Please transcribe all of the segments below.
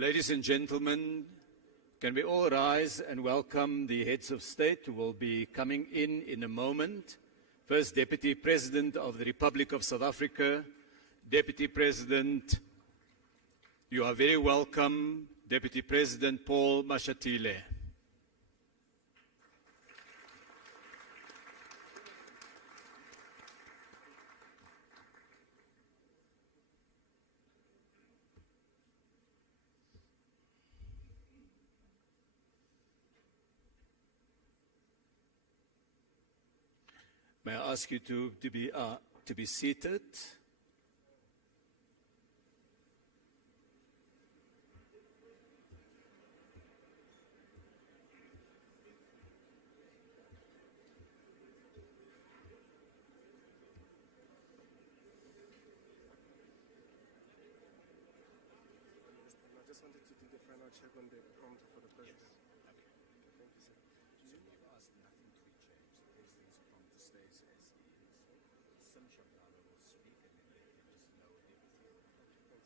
Ladies and gentlemen, can we all rise and welcome the heads of state who will be coming in a moment. First, Deputy President of the Republic of South Africa. Deputy President, you are very welcome, Deputy President Paul Mashatile. May I ask you to be seated? I just wanted to do the final check on the prompt for the president. Yes. Okay. Thank you, sir. So you've asked nothing to be changed. The president's prompt stays as he is. Sim Shabdala will speak and then let you just know everything.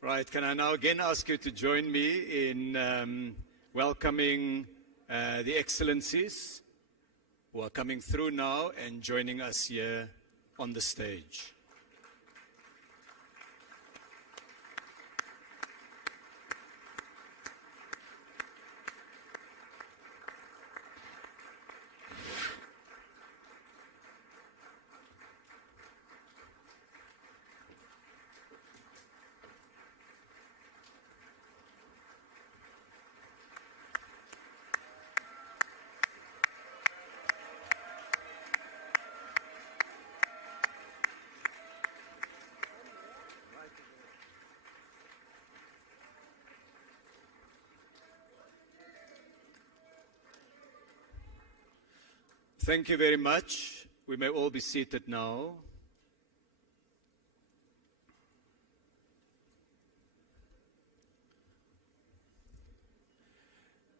Right, can I now again ask you to join me in welcoming the Excellencies who are coming through now and joining us here on the stage. Thank you very much. We may all be seated now.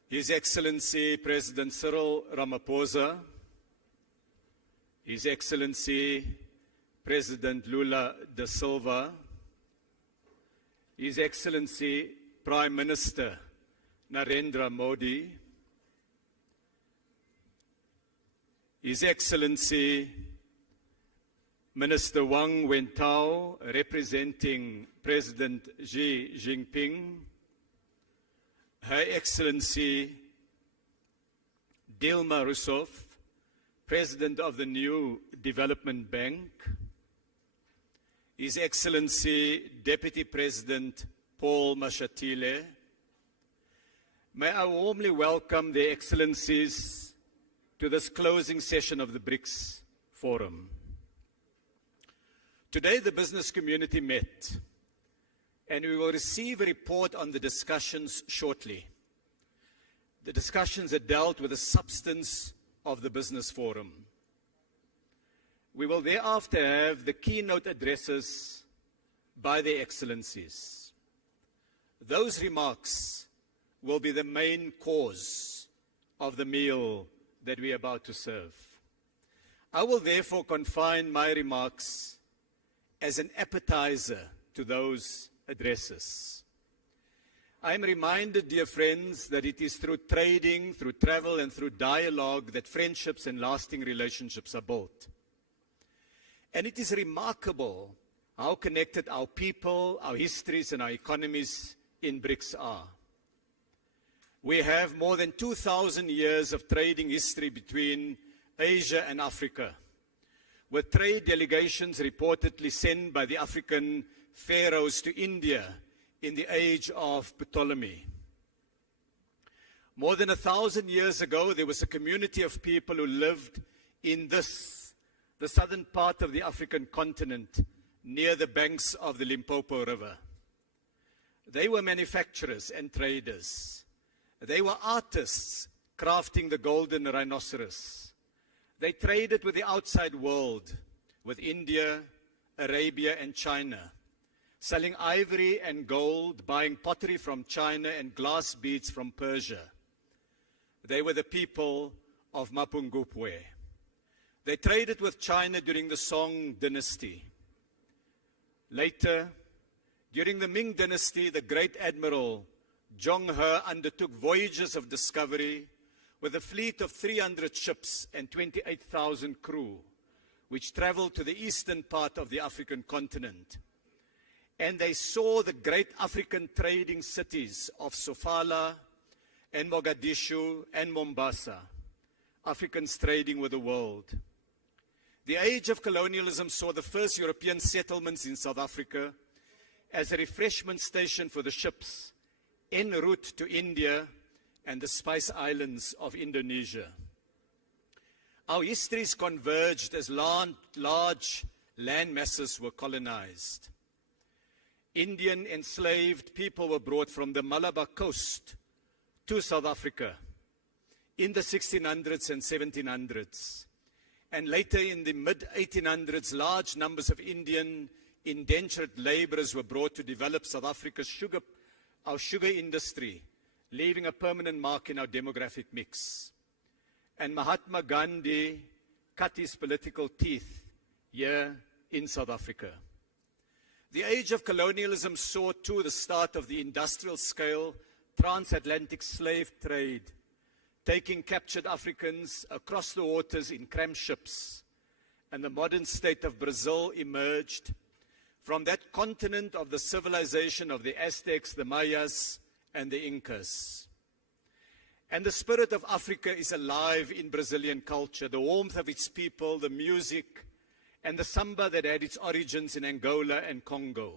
His Excellency President Cyril Ramaphosa, His Excellency President Lula da Silva, His Excellency Prime Minister Narendra Modi, His Excellency Minister Wang Wentao, representing President Xi Jinping, Her Excellency Dilma Rousseff, President of the New Development Bank, His Excellency Deputy President Paul Mashatile, may I warmly welcome the Excellencies to this closing session of the BRICS Forum. Today the business community met, and we will receive a report on the discussions shortly. The discussions that dealt with the substance of the business forum. We will thereafter have the keynote addresses by the Excellencies. Those remarks will be the main cause of the meal that we are about to serve. I will therefore confine my remarks as an appetizer to those addresses. I am reminded, dear friends, that it is through trading, through travel, and through dialogue that friendships and lasting relationships are built. And it is remarkable how connected our people, our histories, and our economies in BRICS are. We have more than 2,000 years of trading history between Asia and Africa, with trade delegations reportedly sent by the African pharaohs to India in the age of Ptolemy. More than 1,000 years ago, there was a community of people who lived in the southern part of the African continent, near the banks of the Limpopo River. They were manufacturers and traders. They were artists crafting the golden rhinoceros. They traded with the outside world, with India, Arabia, and China, selling ivory and gold, buying pottery from China and glass beads from Persia. They were the people of Mapungubwe. They traded with China during the Song dynasty. Later, During the Ming Dynasty, the great admiral Zhong He undertook voyages of discovery with a fleet of 300 ships and 28,000 crew, which traveled to the eastern part of the African continent. And they saw the great African trading cities of Sofala and Mogadishu and Mombasa, Africans trading with the world. The age of colonialism saw the first European settlements in South Africa as a refreshment station for the ships en route to India and the Spice Islands of Indonesia. Our histories converged as large land masses were colonized. Indian enslaved people were brought from the Malabar coast to South Africa in the 1600s and 1700s. And later in the mid-1800s, large numbers of Indian indentured laborers were brought to develop South Africa's our sugar industry, leaving a permanent mark in our demographic mix. And Mahatma Gandhi cut his political teeth here in South Africa. The age of colonialism saw too the start of the industrial scale transatlantic slave trade, taking captured Africans across the waters in crammed ships. And the modern state of Brazil emerged from that continent of the civilization of the Aztecs, the Mayas, and the Incas. And the spirit of Africa is alive in Brazilian culture, the warmth of its people, the music, and the samba that had its origins in Angola and Congo.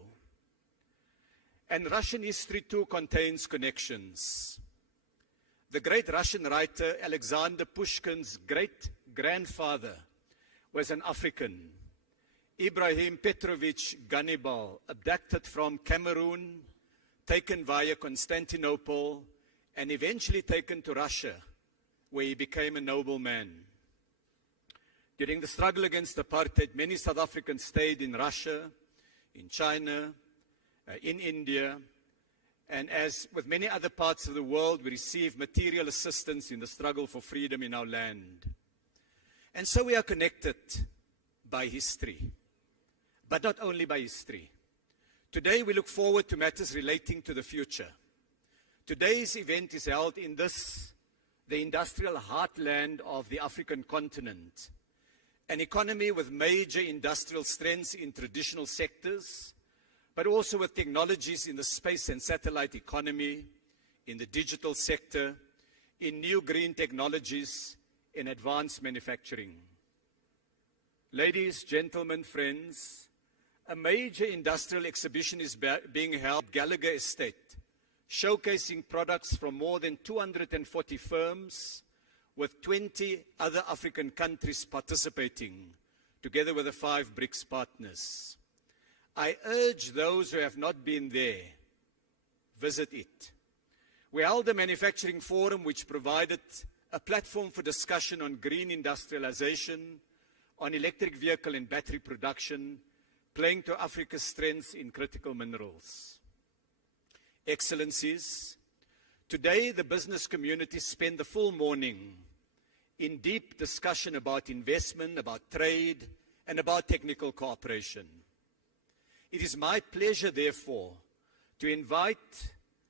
And Russian history too contains connections. The great Russian writer Alexander Pushkin's great-grandfather was an African, Ibrahim Petrovich Ganibal, abducted from Cameroon, taken via Constantinople, and eventually taken to Russia, where he became a nobleman. During the struggle against apartheid, many South Africans stayed in Russia, in China, in India, and as with many other parts of the world, we received material assistance in the struggle for freedom in our land. And so we are connected by history, but not only by history. Today we look forward to matters relating to the future. Today's event is held in the industrial heartland of the African continent, an economy with major industrial strengths in traditional sectors, but also with technologies in the space and satellite economy, in the digital sector, in new green technologies, in advanced manufacturing. Ladies, gentlemen, friends, a major industrial exhibition is being held at Gallagher Estate, showcasing products from more than 240 firms, with 20 other African countries participating, together with the 5 BRICS partners. I urge those who have not been there, visit it. We held a manufacturing forum which provided a platform for discussion on green industrialization, on electric vehicle and battery production, playing to Africa's strengths in critical minerals. Excellencies, today the business community spent the full morning in deep discussion about investment, about trade, and about technical cooperation. It is my pleasure, therefore, to invite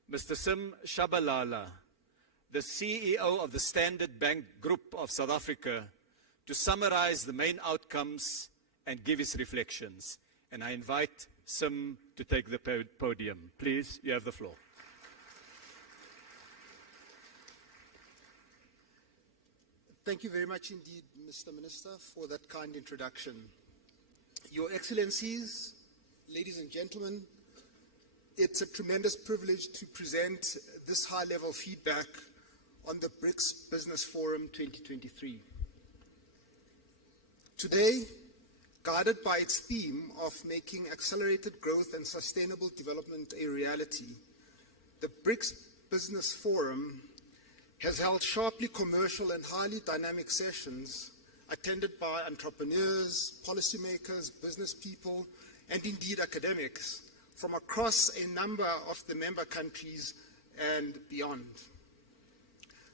Mr. Sim Shabalala, the CEO of the Standard Bank Group of South Africa, to summarize the main outcomes and give his reflections. And I invite Sim to take the podium. Please, you have the floor. Thank you very much indeed, Mr. Minister, for that kind introduction. Your Excellencies, ladies and gentlemen, it's a tremendous privilege to present this high-level feedback on the BRICS Business Forum 2023. Today, guided by its theme of making accelerated growth and sustainable development a reality, the BRICS Business Forum has held sharply commercial and highly dynamic sessions attended by entrepreneurs, policymakers, business people, and indeed academics from across a number of the member countries and beyond.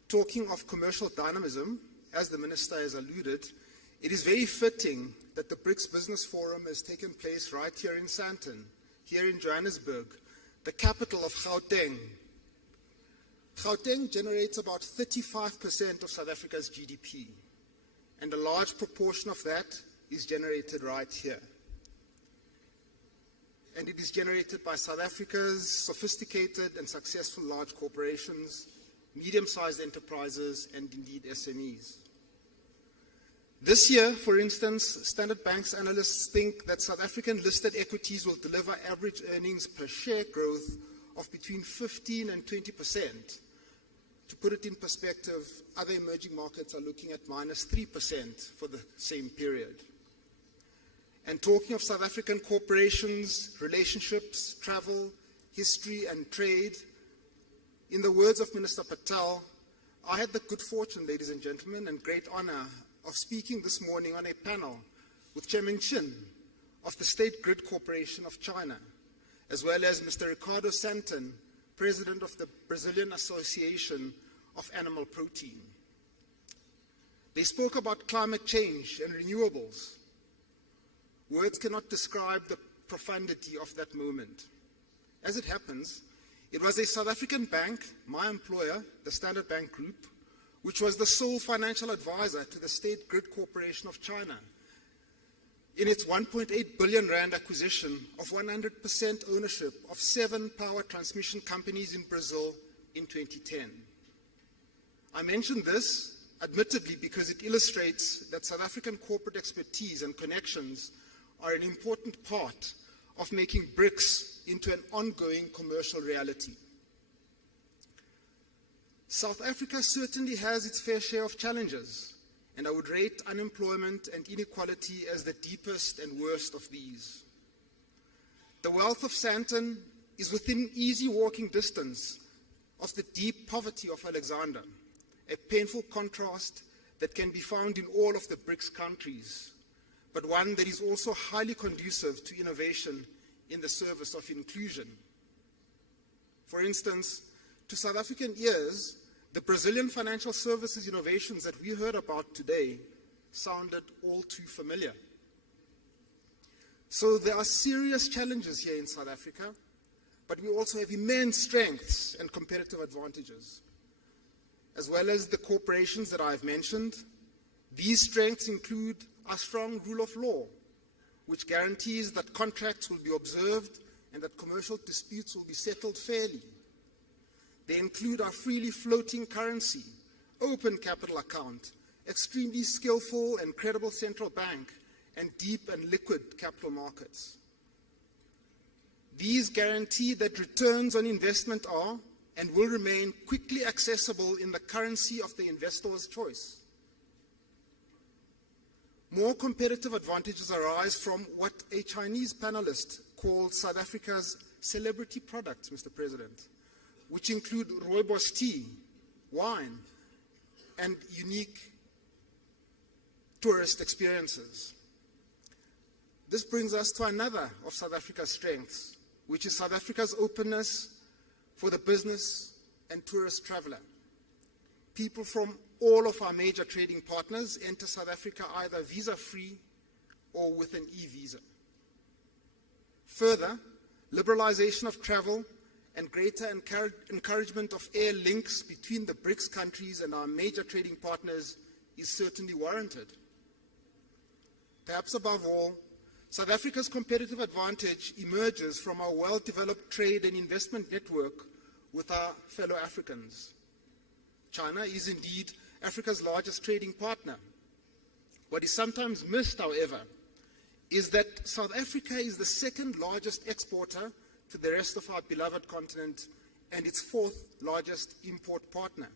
Talking of commercial dynamism, as the Minister has alluded, it is very fitting that the BRICS Business Forum has taken place right here in Sandton, here in Johannesburg, the capital of Gauteng. Gauteng generates about 35% of South Africa's GDP, and a large proportion of that is generated right here. And it is generated by South Africa's sophisticated and successful large corporations, medium-sized enterprises, and indeed SMEs. This year, for instance, Standard Bank's analysts think that South African listed equities will deliver average earnings per share growth of between 15 and 20%. To put it in perspective, other emerging markets are looking at -3% for the same period. And talking of South African corporations, relationships, travel, history, and trade, in the words of Minister Patel, I had the good fortune, ladies and gentlemen, and great honor of speaking this morning on a panel with Chairman Chin of the State Grid Corporation of China, as well as Mr. Ricardo Santon, President of the Brazilian Association of Animal Protein. They spoke about climate change and renewables. Words cannot describe the profundity of that moment. As it happens, it was a South African bank, my employer, the Standard Bank Group, which was the sole financial advisor to the State Grid Corporation of China in its 1.8 billion rand acquisition of 100% ownership of 7 power transmission companies in Brazil in 2010. I mention this, admittedly, because it illustrates that South African corporate expertise and connections are an important part of making BRICS into an ongoing commercial reality. South Africa certainly has its fair share of challenges, and I would rate unemployment and inequality as the deepest and worst of these. The wealth of Sandton is within easy walking distance of the deep poverty of Alexander, a painful contrast that can be found in all of the BRICS countries, but one that is also highly conducive to innovation in the service of inclusion. For instance, to South African ears, the Brazilian financial services innovations that we heard about today sounded all too familiar. So there are serious challenges here in South Africa, but we also have immense strengths and competitive advantages. As well as the corporations that I've mentioned, these strengths include our strong rule of law, which guarantees that contracts will be observed and that commercial disputes will be settled fairly. They include our freely floating currency, open capital account, extremely skillful and credible central bank, and deep and liquid capital markets. These guarantee that returns on investment are and will remain quickly accessible in the currency of the investor's choice. More competitive advantages arise from what a Chinese panelist called South Africa's celebrity products, Mr. President, which include rooibos tea, wine, and unique tourist experiences. This brings us to another of South Africa's strengths, which is South Africa's openness for the business and tourist traveler. People from all of our major trading partners enter South Africa either visa-free or with an e-visa. Further, liberalization of travel and greater encouragement of air links between the BRICS countries and our major trading partners is certainly warranted. Perhaps above all, South Africa's competitive advantage emerges from our well-developed trade and investment network with our fellow Africans. China is indeed Africa's largest trading partner. What is sometimes missed, however, is that South Africa is the second largest exporter to the rest of our beloved continent and its fourth largest import partner.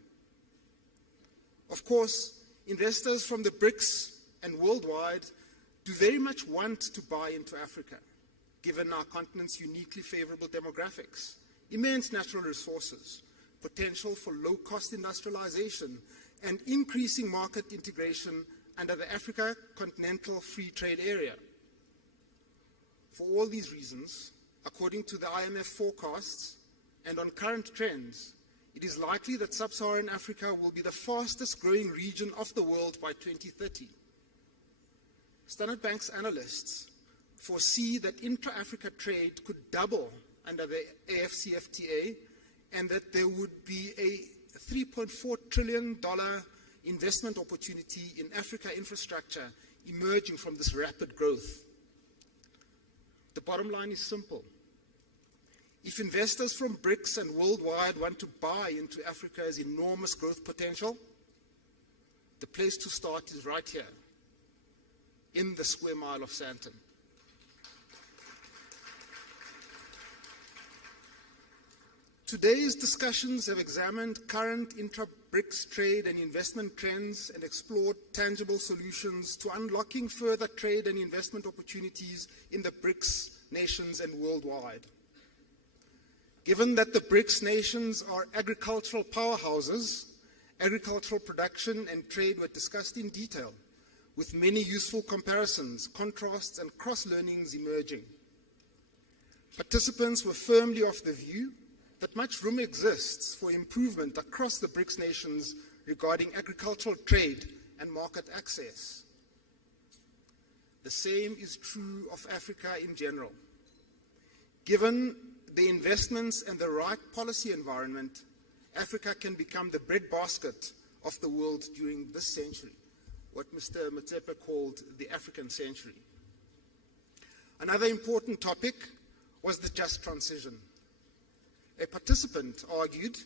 Of course, investors from the BRICS and worldwide do very much want to buy into Africa, given our continent's uniquely favorable demographics, immense natural resources, potential for low-cost industrialization, and increasing market integration under the Africa Continental Free Trade Area. For all these reasons, according to the IMF forecasts and on current trends, it is likely that sub-Saharan Africa will be the fastest growing region of the world by 2030. Standard Bank's analysts foresee that intra-Africa trade could double under the AFCFTA and that there would be a $3.4 trillion investment opportunity in Africa infrastructure emerging from this rapid growth. The bottom line is simple. If investors from BRICS and worldwide want to buy into Africa's enormous growth potential, the place to start is right here, in the square mile of Sandton. Today's discussions have examined current intra-BRICS trade and investment trends and explored tangible solutions to unlocking further trade and investment opportunities in the BRICS nations and worldwide. Given that the BRICS nations are agricultural powerhouses, agricultural production and trade were discussed in detail, with many useful comparisons, contrasts, and cross-learnings emerging. Participants were firmly of the view that much room exists for improvement across the BRICS nations regarding agricultural trade and market access. The same is true of Africa in general. Given the investments and the right policy environment, Africa can become the breadbasket of the world during this century, what Mr. Motsepe called the African century. Another important topic was the just transition. A participant argued,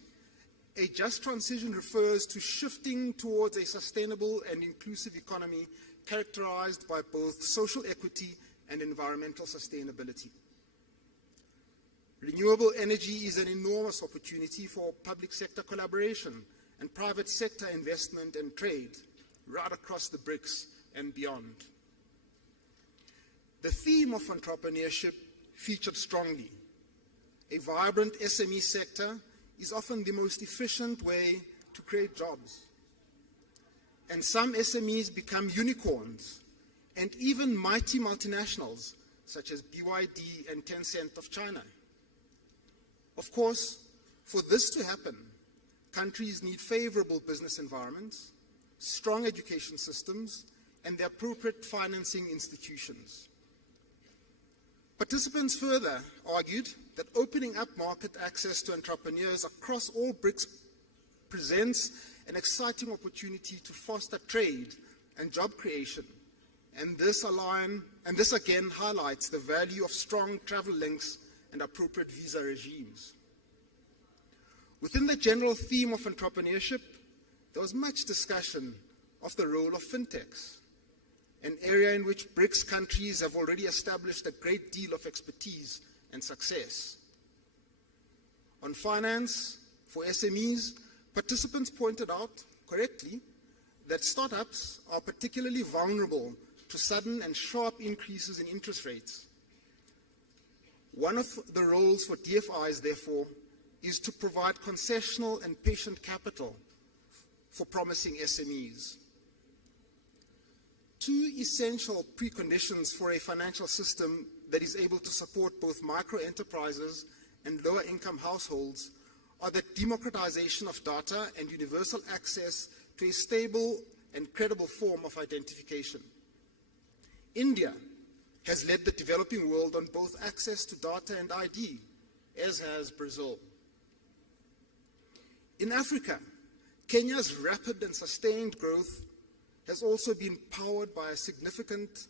a just transition refers to shifting towards a sustainable and inclusive economy characterized by both social equity and environmental sustainability. Renewable energy is an enormous opportunity for public sector collaboration and private sector investment and trade right across the BRICS and beyond. The theme of entrepreneurship featured strongly. A vibrant SME sector is often the most efficient way to create jobs. And some SMEs become unicorns and even mighty multinationals such as BYD and Tencent of China. Of course, for this to happen, countries need favorable business environments, strong education systems, and the appropriate financing institutions. Participants further argued that opening up market access to entrepreneurs across all BRICS presents an exciting opportunity to foster trade and job creation, and this again highlights the value of strong travel links and appropriate visa regimes. Within the general theme of entrepreneurship, there was much discussion of the role of fintechs, an area in which BRICS countries have already established a great deal of expertise and success. On finance for SMEs, participants pointed out correctly that startups are particularly vulnerable to sudden and sharp increases in interest rates. One of the roles for DFIs, therefore, is to provide concessional and patient capital for promising SMEs. Two essential preconditions for a financial system that is able to support both micro-enterprises and lower-income households are the democratization of data and universal access to a stable and credible form of identification. India has led the developing world on both access to data and ID, as has Brazil. In Africa, Kenya's rapid and sustained growth has also been powered by a significant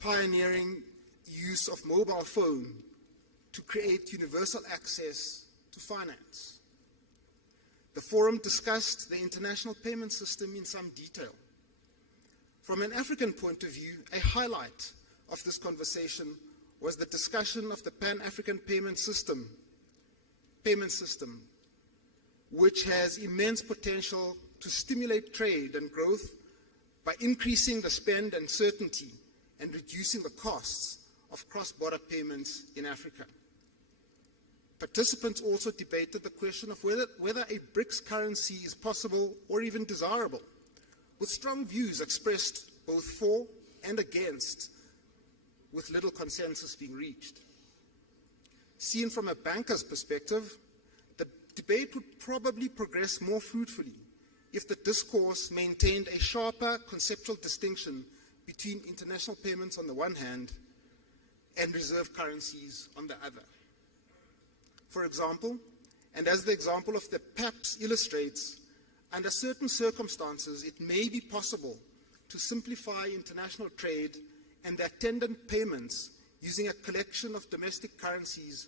pioneering use of mobile phone to create universal access to finance. The forum discussed the international payment system in some detail. From an African point of view, a highlight of this conversation was the discussion of the Pan-African payment system, which has immense potential to stimulate trade and growth by increasing the spend and certainty and reducing the costs of cross-border payments in Africa. Participants also debated the question of whether a BRICS currency is possible or even desirable, with strong views expressed both for and against, with little consensus being reached. Seen from a banker's perspective, the debate would probably progress more fruitfully if the discourse maintained a sharper conceptual distinction between international payments on the one hand and reserve currencies on the other. For example, and as the example of the PAPS illustrates, under certain circumstances, it may be possible to simplify international trade and the attendant payments using a collection of domestic currencies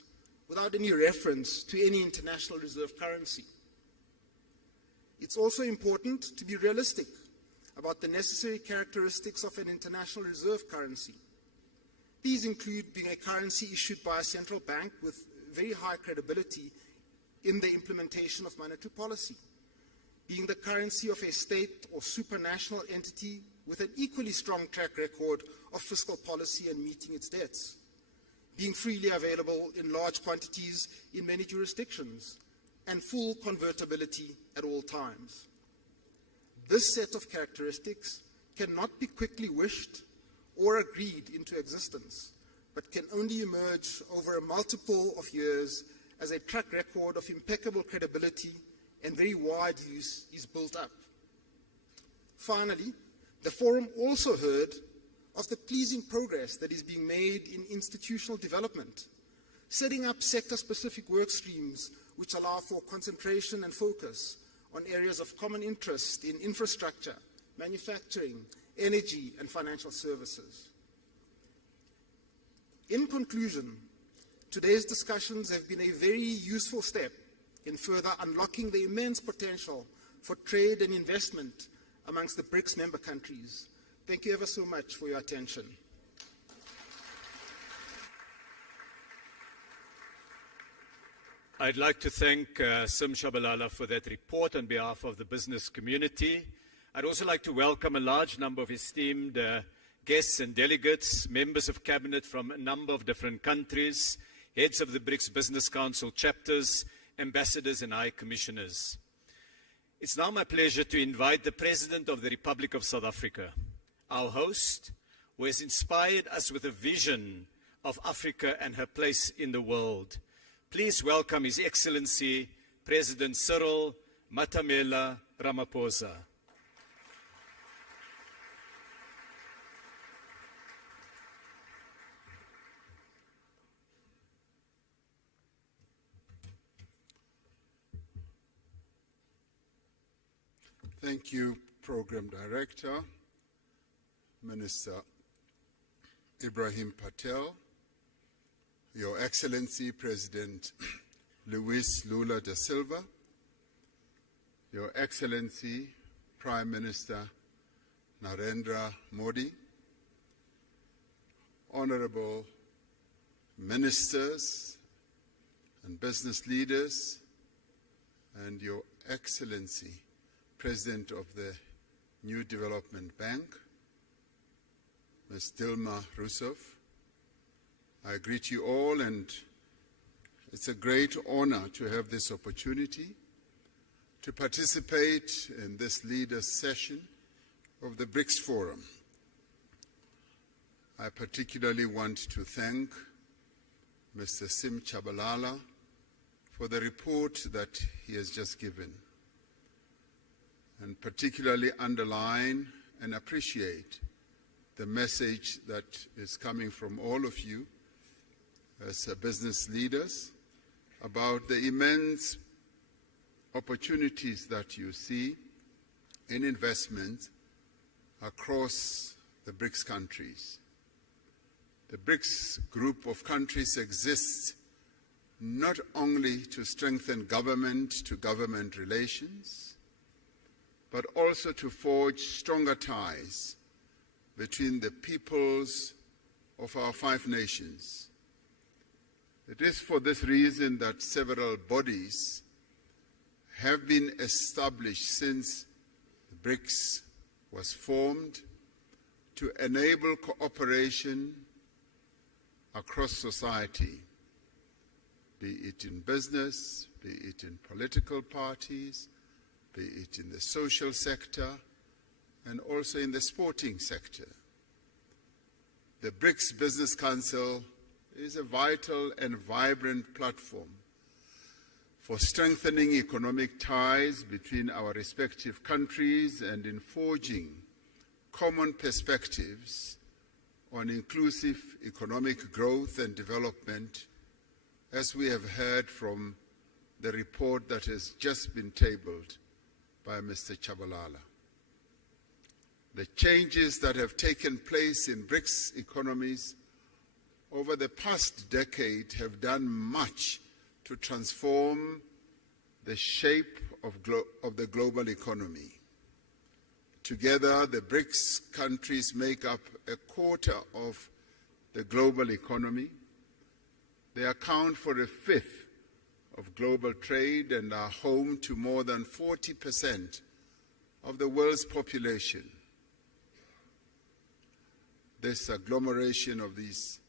without any reference to any international reserve currency. It's also important to be realistic about the necessary characteristics of an international reserve currency. These include being a currency issued by a central bank with very high credibility in the implementation of monetary policy, being the currency of a state or supranational entity with an equally strong track record of fiscal policy and meeting its debts, being freely available in large quantities in many jurisdictions, and full convertibility at all times. This set of characteristics cannot be quickly wished or agreed into existence, but can only emerge over a multiple of years as a track record of impeccable credibility and very wide use is built up. Finally, the forum also heard of the pleasing progress that is being made in institutional development, setting up sector-specific work streams which allow for concentration and focus on areas of common interest in infrastructure, manufacturing, energy, and financial services. In conclusion, today's discussions have been a very useful step in further unlocking the immense potential for trade and investment amongst the BRICS member countries. Thank you ever so much for your attention. I'd like to thank Sim Shabalala for that report on behalf of the business community. I'd also like to welcome a large number of esteemed guests and delegates, members of cabinet from a number of different countries, heads of the BRICS Business Council chapters, ambassadors and high commissioners. It's now my pleasure to invite the President of the Republic of South Africa, our host, who has inspired us with a vision of Africa and her place in the world. Please welcome His Excellency, President Cyril Matamela Ramaphosa. Thank you, Program Director, Minister Ibrahim Patel, Your Excellency President Luis Lula da Silva, Your Excellency Prime Minister Narendra Modi, Honorable Ministers and business leaders, and Your Excellency President of the New Development Bank, Ms. Dilma Rousseff. I greet you all, and it's a great honor to have this opportunity to participate in this leaders' session of the BRICS Forum. I particularly want to thank Mr. Sim Shabalala for the report that he has just given, and particularly underline and appreciate the message that is coming from all of you as business leaders about the immense opportunities that you see in investment across the BRICS countries. The BRICS group of countries exists not only to strengthen government-to-government relations, but also to forge stronger ties between the peoples of our 5 nations. It is for this reason that several bodies have been established since the BRICS was formed to enable cooperation across society, be it in business, be it in political parties, be it in the social sector, and also in the sporting sector. The BRICS Business Council is a vital and vibrant platform for strengthening economic ties between our respective countries and in forging common perspectives on inclusive economic growth and development, as we have heard from the report that has just been tabled by Mr. Chabalala. The changes that have taken place in BRICS economies over the past decade have done much to transform the shape of the global economy. Together, the BRICS countries make up a quarter of the global economy. They account for a fifth of global trade and are home to more than 40% of the world's population. This agglomeration of these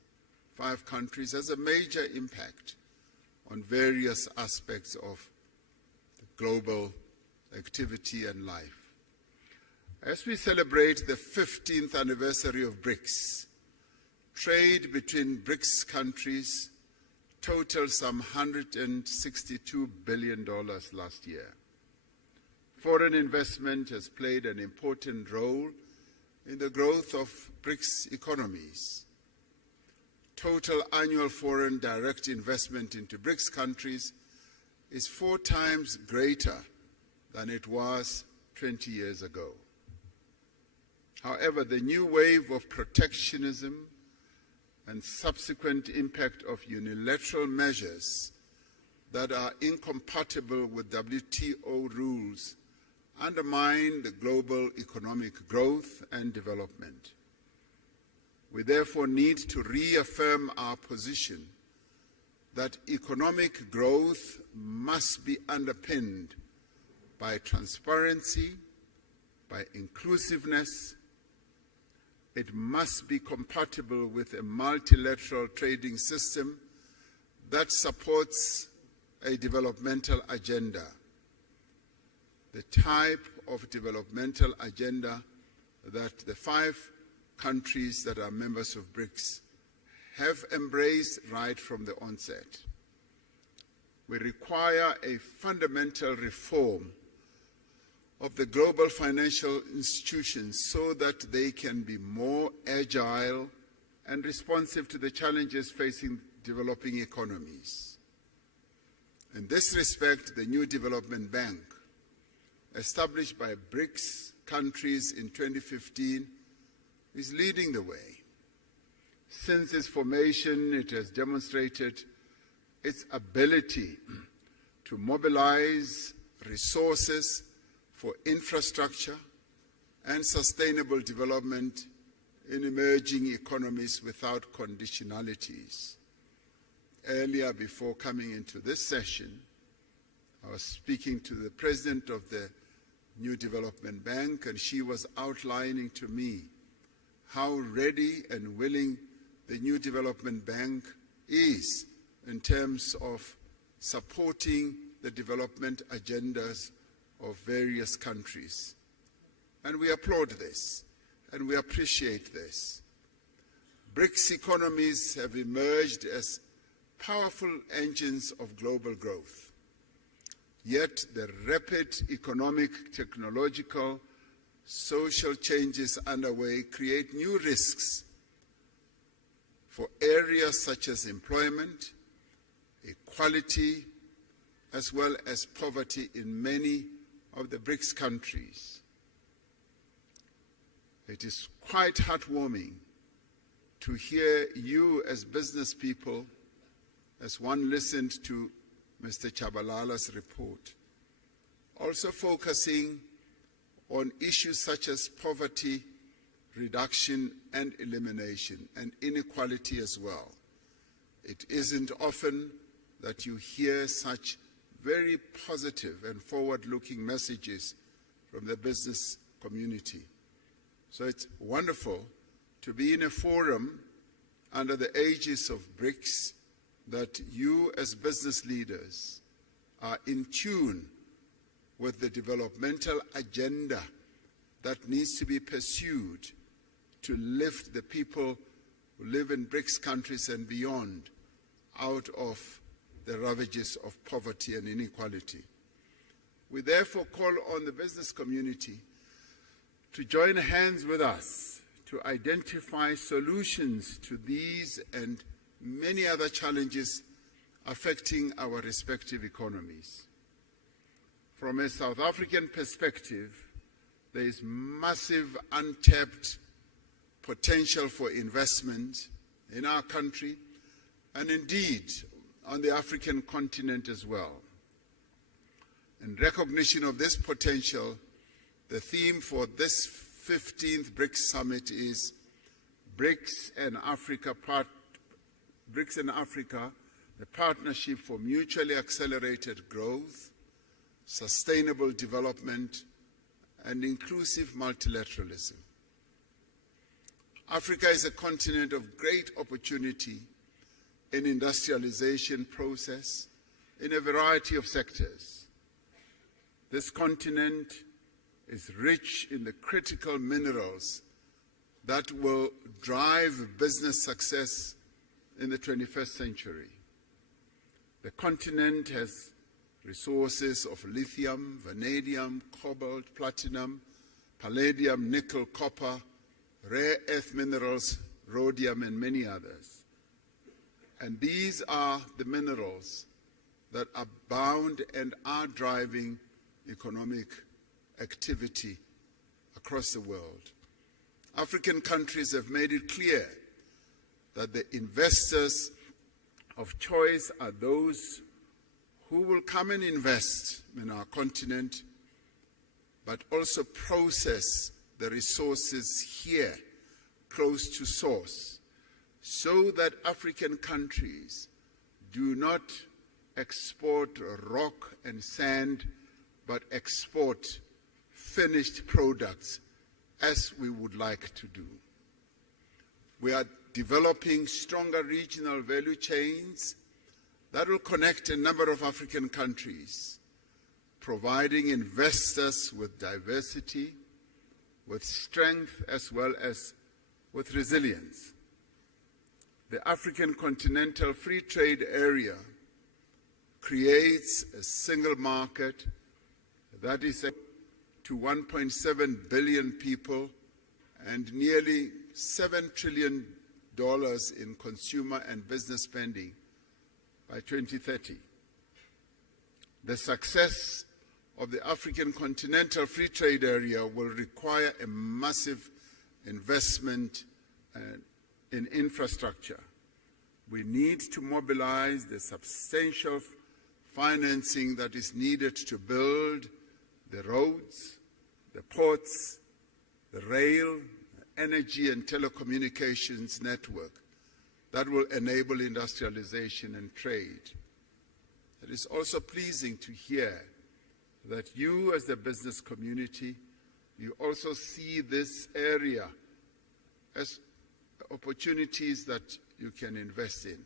5 countries has a major impact on various aspects of global activity and life. As we celebrate the 15th anniversary of BRICS, trade between BRICS countries totaled some $162 billion last year. Foreign investment has played an important role in the growth of BRICS economies. Total annual foreign direct investment into BRICS countries is 4 times greater than it was 20 years ago. However, the new wave of protectionism and subsequent impact of unilateral measures that are incompatible with WTO rules undermine the global economic growth and development. We therefore need to reaffirm our position that economic growth must be underpinned by transparency, by inclusiveness. It must be compatible with a multilateral trading system that supports a developmental agenda, the type of developmental agenda that the 5 countries that are members of BRICS have embraced right from the onset. We require a fundamental reform of the global financial institutions so that they can be more agile and responsive to the challenges facing developing economies. In this respect, the new development bank, established by BRICS countries in 2015, is leading the way. Since its formation, it has demonstrated its ability to mobilize resources for infrastructure and sustainable development in emerging economies without conditionalities. Earlier, before coming into this session, I was speaking to the president of the New Development Bank, and she was outlining to me how ready and willing the New Development Bank is in terms of supporting the development agendas of various countries. And we applaud this, and we appreciate this. BRICS economies have emerged as powerful engines of global growth. Yet the rapid economic, technological, social changes underway create new risks for areas such as employment, equality, as well as poverty in many of the BRICS countries. It is quite heartwarming to hear you as business people, as one listened to Mr. Chabalala's report, also focusing on issues such as poverty reduction and elimination, and inequality as well. It isn't often that you hear such very positive and forward-looking messages from the business community. So it's wonderful to be in a forum under the aegis of BRICS that you as business leaders are in tune with the developmental agenda that needs to be pursued to lift the people who live in BRICS countries and beyond out of the ravages of poverty and inequality. We therefore call on the business community to join hands with us to identify solutions to these and many other challenges affecting our respective economies. From a South African perspective, there is massive untapped potential for investment in our country and indeed on the African continent as well. In recognition of this potential, the theme for this 15th BRICS Summit is BRICS and Africa, the Partnership for Mutually Accelerated Growth, Sustainable Development, and Inclusive Multilateralism. Africa is a continent of great opportunity in industrialization process in a variety of sectors. This continent is rich in the critical minerals that will drive business success in the 21st century. The continent has resources of lithium, vanadium, cobalt, platinum, palladium, nickel, copper, rare earth minerals, rhodium, and many others. And these are the minerals that are bound and are driving economic activity across the world. African countries have made it clear that the investors of choice are those who will come and invest in our continent, but also process the resources here, close to source, so that African countries do not export rock and sand, but export finished products as we would like to do. We are developing stronger regional value chains that will connect a number of African countries, providing investors with diversity, with strength, as well as with resilience. The African Continental Free Trade Area creates a single market that is to 1.7 billion people and nearly $7 trillion in consumer and business spending by 2030. The success of the African Continental Free Trade Area will require a massive investment in infrastructure. We need to mobilize the substantial financing that is needed to build the roads, the ports, the rail, energy and telecommunications network that will enable industrialization and trade. It is also pleasing to hear that you, as the business community, you also see this area as opportunities that you can invest in.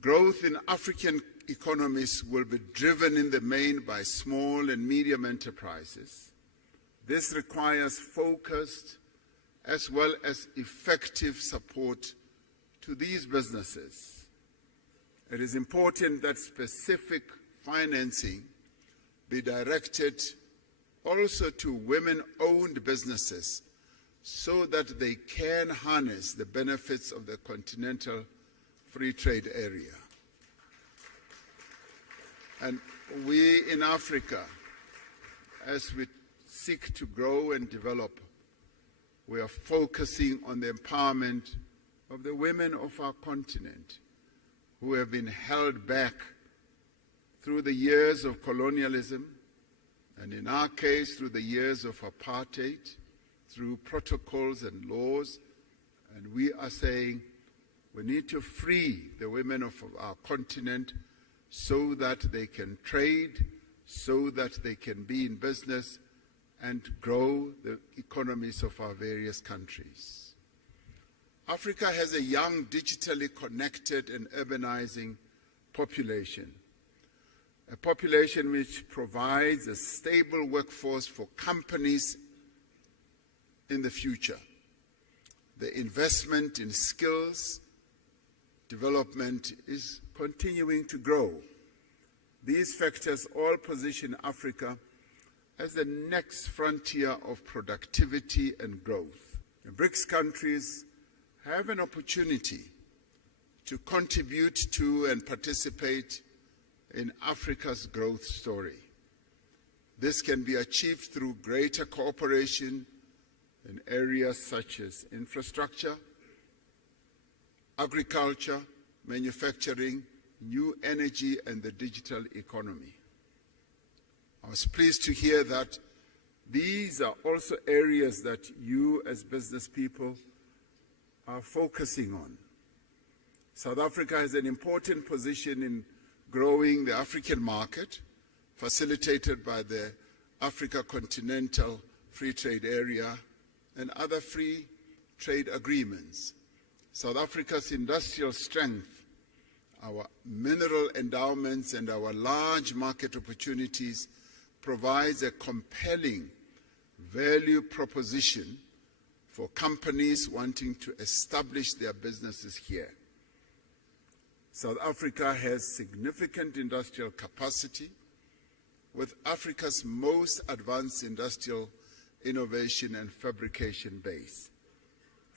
Growth in African economies will be driven in the main by small and medium enterprises. This requires focused as well as effective support to these businesses. It is important that specific financing be directed also to women-owned businesses so that they can harness the benefits of the Continental Free Trade Area. And we in Africa, as we seek to grow and develop, we are focusing on the empowerment of the women of our continent who have been held back through the years of colonialism, and in our case, through the years of apartheid, through protocols and laws. And we are saying we need to free the women of our continent so that they can trade, so that they can be in business and grow the economies of our various countries. Africa has a young, digitally connected and urbanizing population, a population which provides a stable workforce for companies in the future. The investment in skills development is continuing to grow. These factors all position Africa as the next frontier of productivity and growth. The BRICS countries have an opportunity to contribute to and participate in Africa's growth story. This can be achieved through greater cooperation in areas such as infrastructure, agriculture, manufacturing, new energy, and the digital economy. I was pleased to hear that these are also areas that you as business people are focusing on. South Africa has an important position in growing the African market, facilitated by the Africa Continental Free Trade Area and other free trade agreements. South Africa's industrial strength, our mineral endowments, and our large market opportunities provides a compelling value proposition for companies wanting to establish their businesses here. South Africa has significant industrial capacity, with Africa's most advanced industrial innovation and fabrication base.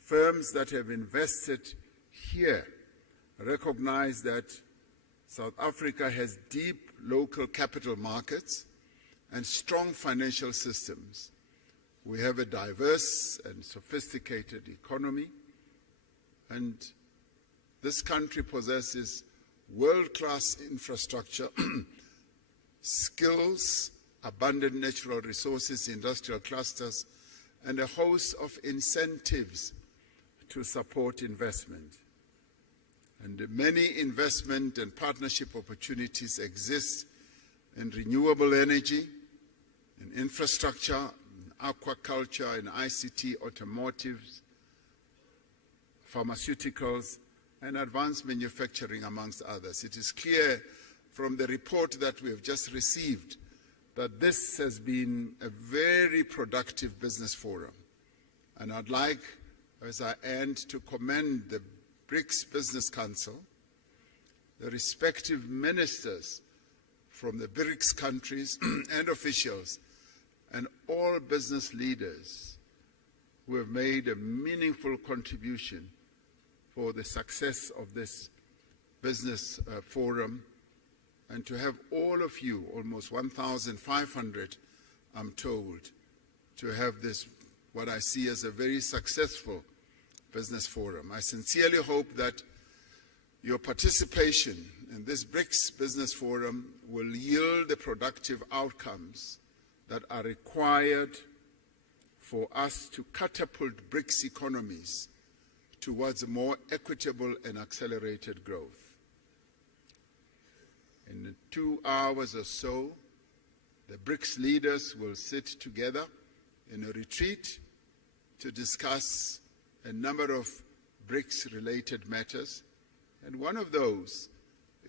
Firms that have invested here recognize that South Africa has deep local capital markets and strong financial systems. We have a diverse and sophisticated economy, and this country possesses world-class infrastructure, skills, abundant natural resources, industrial clusters, and a host of incentives to support investment. And many investment and partnership opportunities exist in renewable energy, in infrastructure, in aquaculture, in ICT, automotives, pharmaceuticals, and advanced manufacturing, amongst others. It is clear from the report that we have just received that this has been a very productive business forum. And I'd like, as I end, to commend the BRICS Business Council, the respective ministers from the BRICS countries and officials, and all business leaders who have made a meaningful contribution for the success of this business forum, and to have all of you, almost 1,500, I'm told, to have this, what I see as a very successful business forum. I sincerely hope that your participation in this BRICS Business Forum will yield the productive outcomes that are required for us to catapult BRICS economies towards more equitable and accelerated growth. In 2 hours or so, the BRICS leaders will sit together in a retreat to discuss a number of BRICS-related matters, and one of those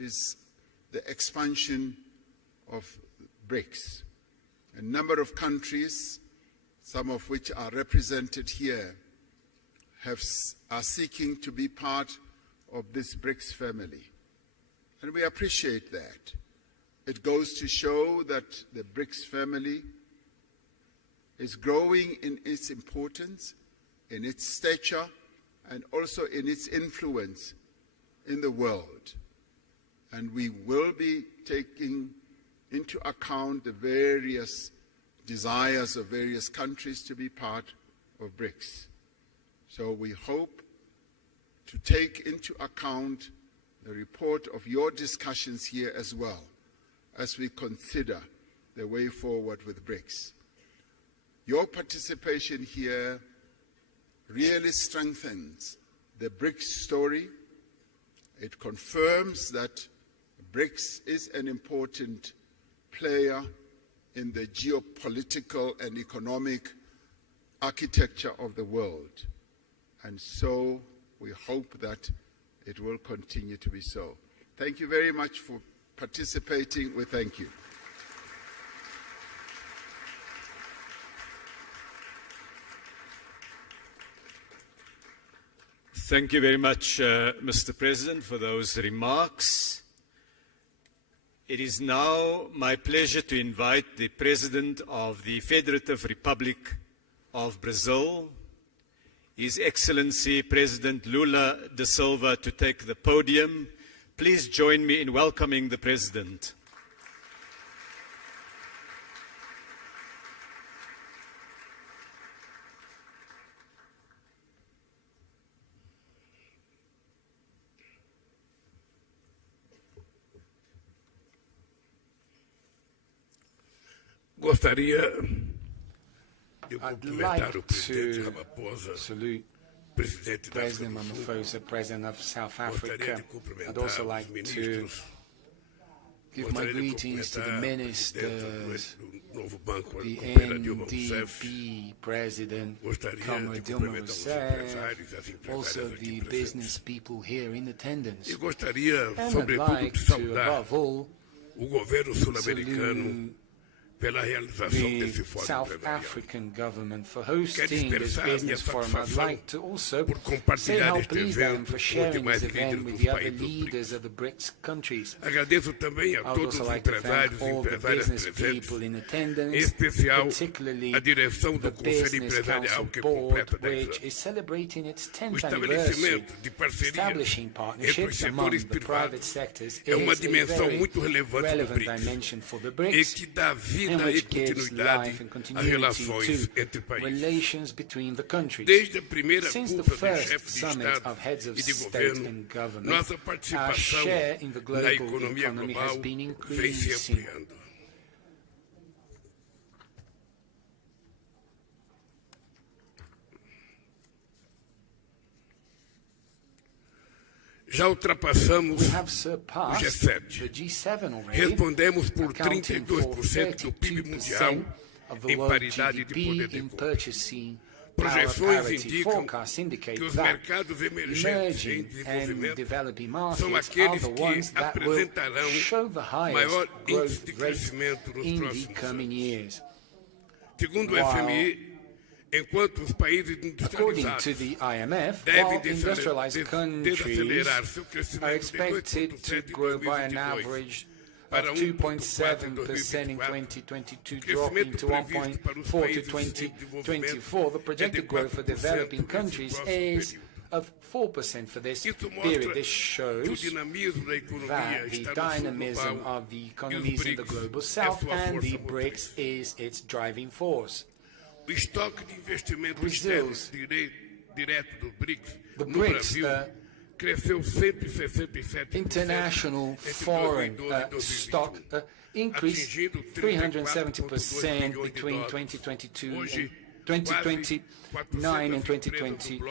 is the expansion of BRICS. A number of countries, some of which are represented here, are seeking to be part of this BRICS family. And we appreciate that. It goes to show that the BRICS family is growing in its importance, in its stature, and also in its influence in the world. And we will be taking into account the various desires of various countries to be part of BRICS. So we hope to take into account the report of your discussions here as well, as we consider the way forward with BRICS. Your participation here really strengthens the BRICS story. It confirms that BRICS is an important player in the geopolitical and economic architecture of the world. And so we hope that it will continue to be so. Thank you very much for participating. We thank you. Thank you very much, Mr. President, for those remarks. It is now my pleasure to invite the President of the Federative Republic of Brazil, His Excellency President Lula da Silva, to take the podium. Please join me in welcoming the President. Gostaria de I'd cumprimentar like o presidente to Ramaphosa, salute presidente da África President do Sul. Ramaphosa, President of South Gostaria Africa. de cumprimentar I'd also os like to ministros. give my Gostaria de greetings to the cumprimentar a ministers, presidente do novo Banco the Cooperativo Rousseff. NDP President, Gostaria de Comrade Dilma cumprimentar os Rousseff, empresários e as empresárias also aqui the presentes. business people here in attendance. E gostaria, And I'd sobretudo, like de to, saudar above all, o governo sul-americano salute pela realização the desse fórum South empresarial. African government for hosting this expressar minha business forum. I'd satisfação like to also por say compartilhar how este pleased I am evento for com os sharing demais this event líderes with dos the other países do BRICS. leaders of the BRICS countries. Agradeço também a I would todos also os like to empresários thank e all the empresárias business presentes, people in em attendance, especial particularly a direção the do Conselho Business Empresarial, Council que Board, completa 10 which anos. is celebrating its O 10th anniversary. estabelecimento de parcerias Establishing entre os partnerships among setores the private privados sectors é uma is a dimensão very muito relevante do relevant BRICS dimension for the e BRICS, que dá and vida e which gives continuidade life and às continuity relações to entre países. relations between the countries. Desde a primeira Since the cúpula de first chefes de summit Estado of heads of e de state governo, and government, nossa our participação share in the na global economia economy has global been vem se increasing. ampliando. Já ultrapassamos We have o surpassed G7. the G7 already, Respondemos por accounting for 32% do PIB mundial 32% of the em world paridade de GDP poder de in compra. purchasing power Projeções parity. indicam Forecasts indicate que os that mercados emergentes em emerging and desenvolvimento developing são markets are aqueles the que ones that will apresentarão show the highest maior índice de growth rate crescimento nos in the próximos coming anos. years. Segundo o While- FMI, enquanto os países According industrializados to the IMF, devem while industrialized countries desacelerar seu are crescimento expected de to 2,7% em grow by an 2022 average para of 2.7% in 2022, dropping to 1.4 to 2024. The projected growth for developing countries is of 4% for this Isso period. mostra This que o shows dinamismo da economia that the está no sul dynamism global of the e os economies in the BRICS global é south sua and força the BRICS motriz. is its driving force. O estoque de investimento Brazil's- externo direto dos BRICS The no BRICS, Brasil cresceu 167% International entre foreign 2012 e stock 2021. increased atingindo 370% 34,2 between bilhões de 2022 Hoje, and 2029 and 2022.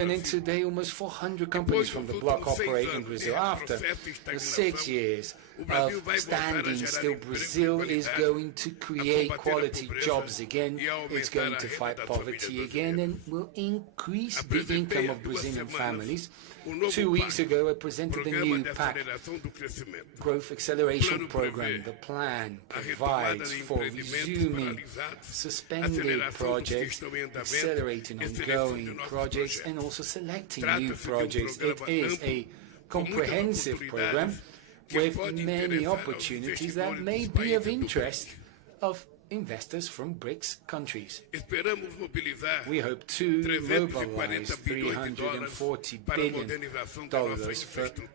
And in today, almost 400 companies from the bloc operate in Brazil. After the 6 years of standing still, Brazil is going to create quality jobs again. It's going to fight poverty again and will increase the income of Brazilian families. 2 weeks ago, I presented the new PAC Growth Acceleration Program. The plan provides for resuming suspended projects, accelerating ongoing projects, and also selecting new projects. It is a comprehensive program with many opportunities that may be of interest of investors from BRICS countries. We hope to mobilize $340 billion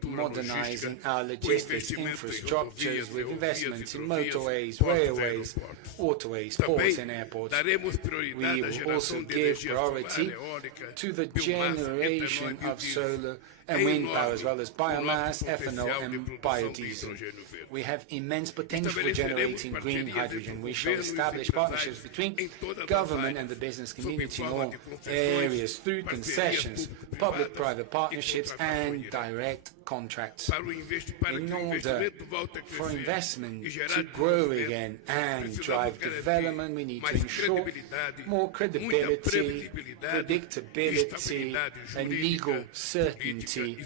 for modernizing our logistics infrastructures with investments in motorways, railways, waterways, ports and airports. We will also give priority to the generation of solar and wind power, as well as biomass, ethanol and biodiesel. We have immense potential for generating green hydrogen. We shall establish partnerships between government and the business community in all areas through concessions, public-private partnerships and direct contracts. In order for investment to grow again and drive development, we need to ensure more credibility, predictability and legal certainty,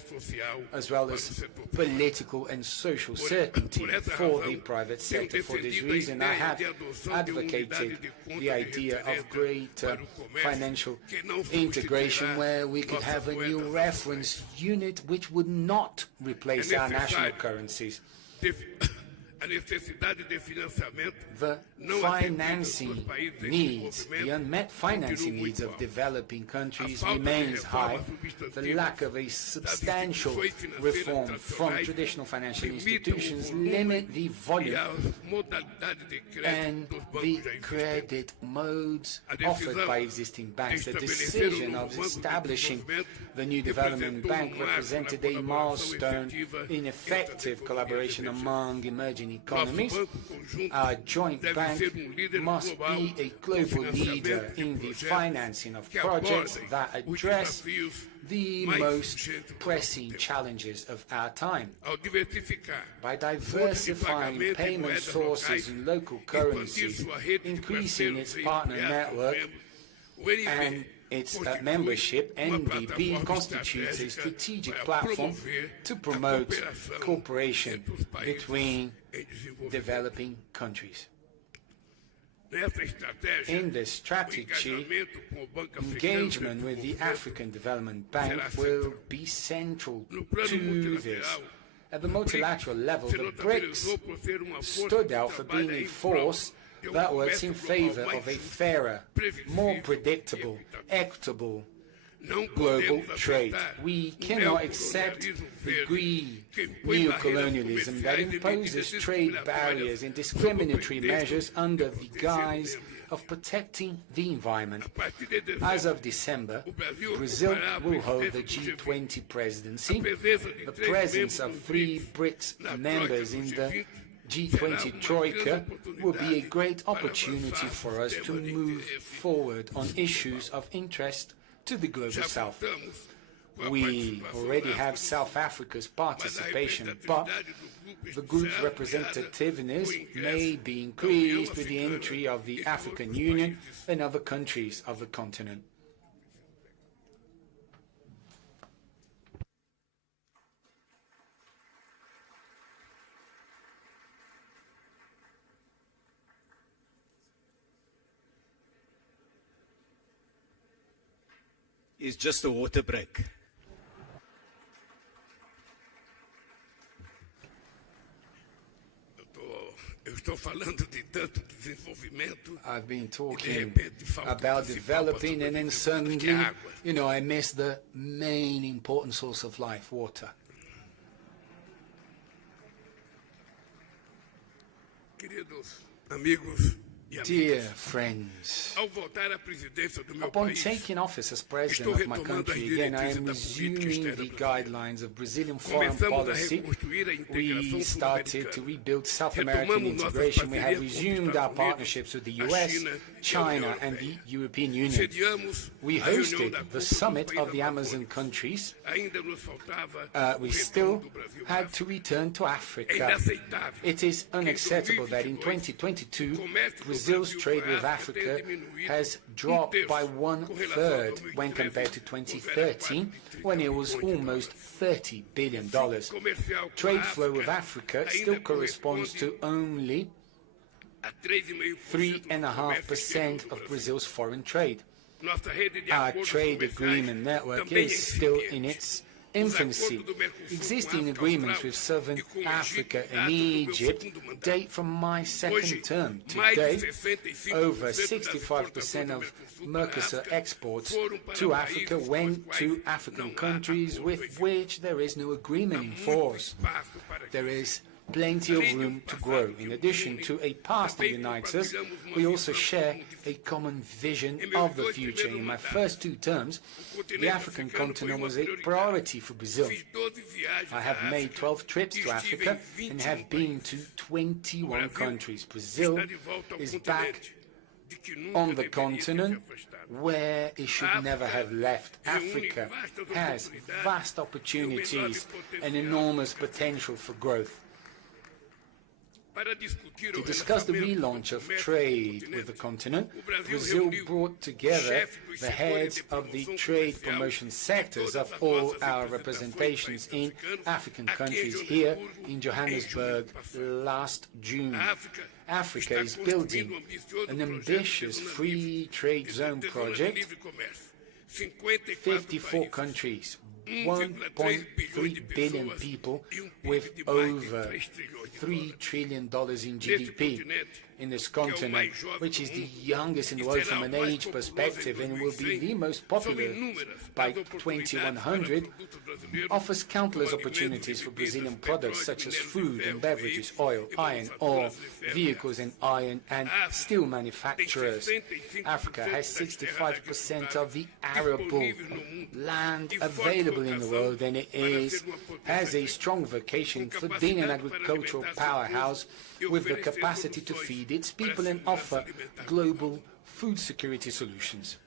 as well as political and social certainty for the private sector. For this reason, I have advocated the idea of greater financial integration, where we could have a new reference unit which would not replace our national currencies. a necessidade de financiamento The não atendida financing dos países em needs, the desenvolvimento unmet financing continua needs muito of alta. developing countries A falta de remains high. reformas The substantivas lack of a das substantial instituições financeiras reform from tradicionais traditional financial limitam o institutions volume limit the e volume as modalidades de crédito and dos the bancos já existentes. credit modes A decisão offered by existing banks. de The estabelecer decision novo of Banco de establishing Desenvolvimento the new development representou bank marco na represented a colaboração milestone efetiva in effective entre as collaboration economias among emerging Nosso economies. banco conjunto Our joint deve bank ser líder must global be a no global financiamento leader de in the projetos financing of que projects abordem that os address desafios the mais most urgentes do pressing tempo. challenges of our time. Ao diversificar By fontes de diversifying pagamento em payment moedas sources locais, in local expandir currencies, sua rede de increasing parceiros its e partner ampliar seus network, membros, o NB and its constitui membership, uma NDB plataforma constitutes a estratégica strategic para platform promover to a promote cooperação cooperation entre os países between em desenvolvimento. developing countries. Nessa estratégia, In this o strategy, engajamento com o Banco Africano engagement de with the Desenvolvimento African Development Bank será will central. be central No plano to this. multilateral, At the multilateral level, se the notabilizou BRICS por ser uma força stood que out for being trabalha a em prol force de that works comércio in global favor mais of a justo, fairer, previsível more e predictable, equitativo. equitable Não global podemos trade. aceitar We um cannot accept neocolonialismo the verde greed que impõe neocolonialism that barreiras comerciais e imposes medidas trade discriminatórias barriers and sob o discriminatory pretexto measures under de the proteger o guise meio ambiente. of protecting the environment. A partir de dezembro, As of December, o Brasil Brazil ocupará a will hold the presidência do G20 presidency. A presença de The três presence membros of dos 3 BRICS BRICS na members troika in do the G20 G20 Troika will be a great para opportunity avançar for us to temas de move interesse. forward on issues of interest to the global Já south. contamos com a We participação already da have África, South Africa's mas a participation, but representatividade do grupo the group's especial representativeness criada com o may ingresso be da União increased with the Africana entry of e the de African outros Union países. and other countries of the continent. Is just a water break. Eu estou falando de tanto desenvolvimento. I've been E de talking repente falta o about principal developing and then para sobreviver, que suddenly, é a água. I miss the main important source of life, water. Queridos amigos e Dear amigas, friends, ao voltar à presidência do meu upon país, taking office as president estou of my retomando as country again, I am diretrizes da política resuming externa the brasileira. guidelines of Brazilian foreign Começamos a policy. reconstruir a integração We started to sul-americana. rebuild South American Retomamos nossas integration. We have parcerias com os resumed Estados our Unidos, partnerships with the a US, China e a China, União and the Europeia. European Union. Sediamos We a reunião hosted da the Cúpula dos summit Países of the Amazon Amazônicos. countries. Ainda nos faltava We o still retorno do Brasil à had to África. return to É Africa. inaceitável It is que em unacceptable that in 2022, 2022, o comércio do Brazil's Brasil trade com a with África tenha Africa diminuído has dropped terço by com relação a 1/3 when 2013, compared to quando era 2013, quase de 30 when it was bilhões de almost dólares. $30 billion. Comercial com a Trade flow with África Africa still ainda corresponds to corresponde only a 3,5% do comércio 3.5% exterior do of Brasil. Brazil's foreign trade. Nossa rede de Our acordos trade comerciais agreement network também is é still in incipiente. its Os infancy. acordos do Mercosul com Existing África agreements Austral with Southern e com o Africa Egito and datam do meu Egypt segundo mandato. date from my second Hoje, term. mais de Today, 65% over das 65% of exportações do Mercosur para a exports foram para to países Africa com os went quais to African não há countries acordo with efetivo. which there is no agreement in Muito force. espaço para There crescer. is plenty of room to grow. In addition to a past that unites us, we also share a common vision of the future. In my first 2 terms, the African continent was a priority for Brazil. Fiz 12 viagens I have à made África 12 trips e to estive Africa em and have 21 been países. to 21 countries. Brazil Está de volta ao is continente back de que nunca on the deveria ter se continent afastado. where it should never have left. reúne Africa vastas has oportunidades vast e opportunities potencial and enormous potential for growth. Para discutir To o discuss the relacionamento relaunch of com o comércio trade do with the continente, continent, Brazil brought together the heads of the trade promotion sectors of all our representations in African countries here in Johannesburg last June. Africa is building an ambitious free trade zone project. 54 countries, 1.3 billion people with over $3 trillion in GDP in this continent, which is the youngest in the world from an age perspective and will be the most popular by 2100, offers countless opportunities for Brazilian products such as food and beverages, oil, iron ore, vehicles and iron and steel manufacturers. Africa has 65% of the arable land available in the world, and it has a strong vocation for being an agricultural powerhouse with the capacity to feed its people and offer global food security solutions.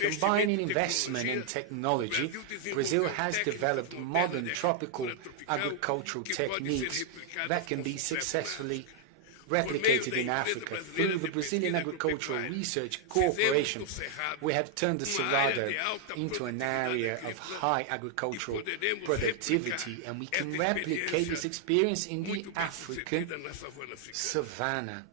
Combining investment and technology, Brazil has developed modern tropical agricultural techniques that can be successfully replicated in Africa. Through the Brazilian Agricultural Research Corporation, we have turned the Cerrado into an area of high agricultural productivity, and we can replicate this experience in the African savanna.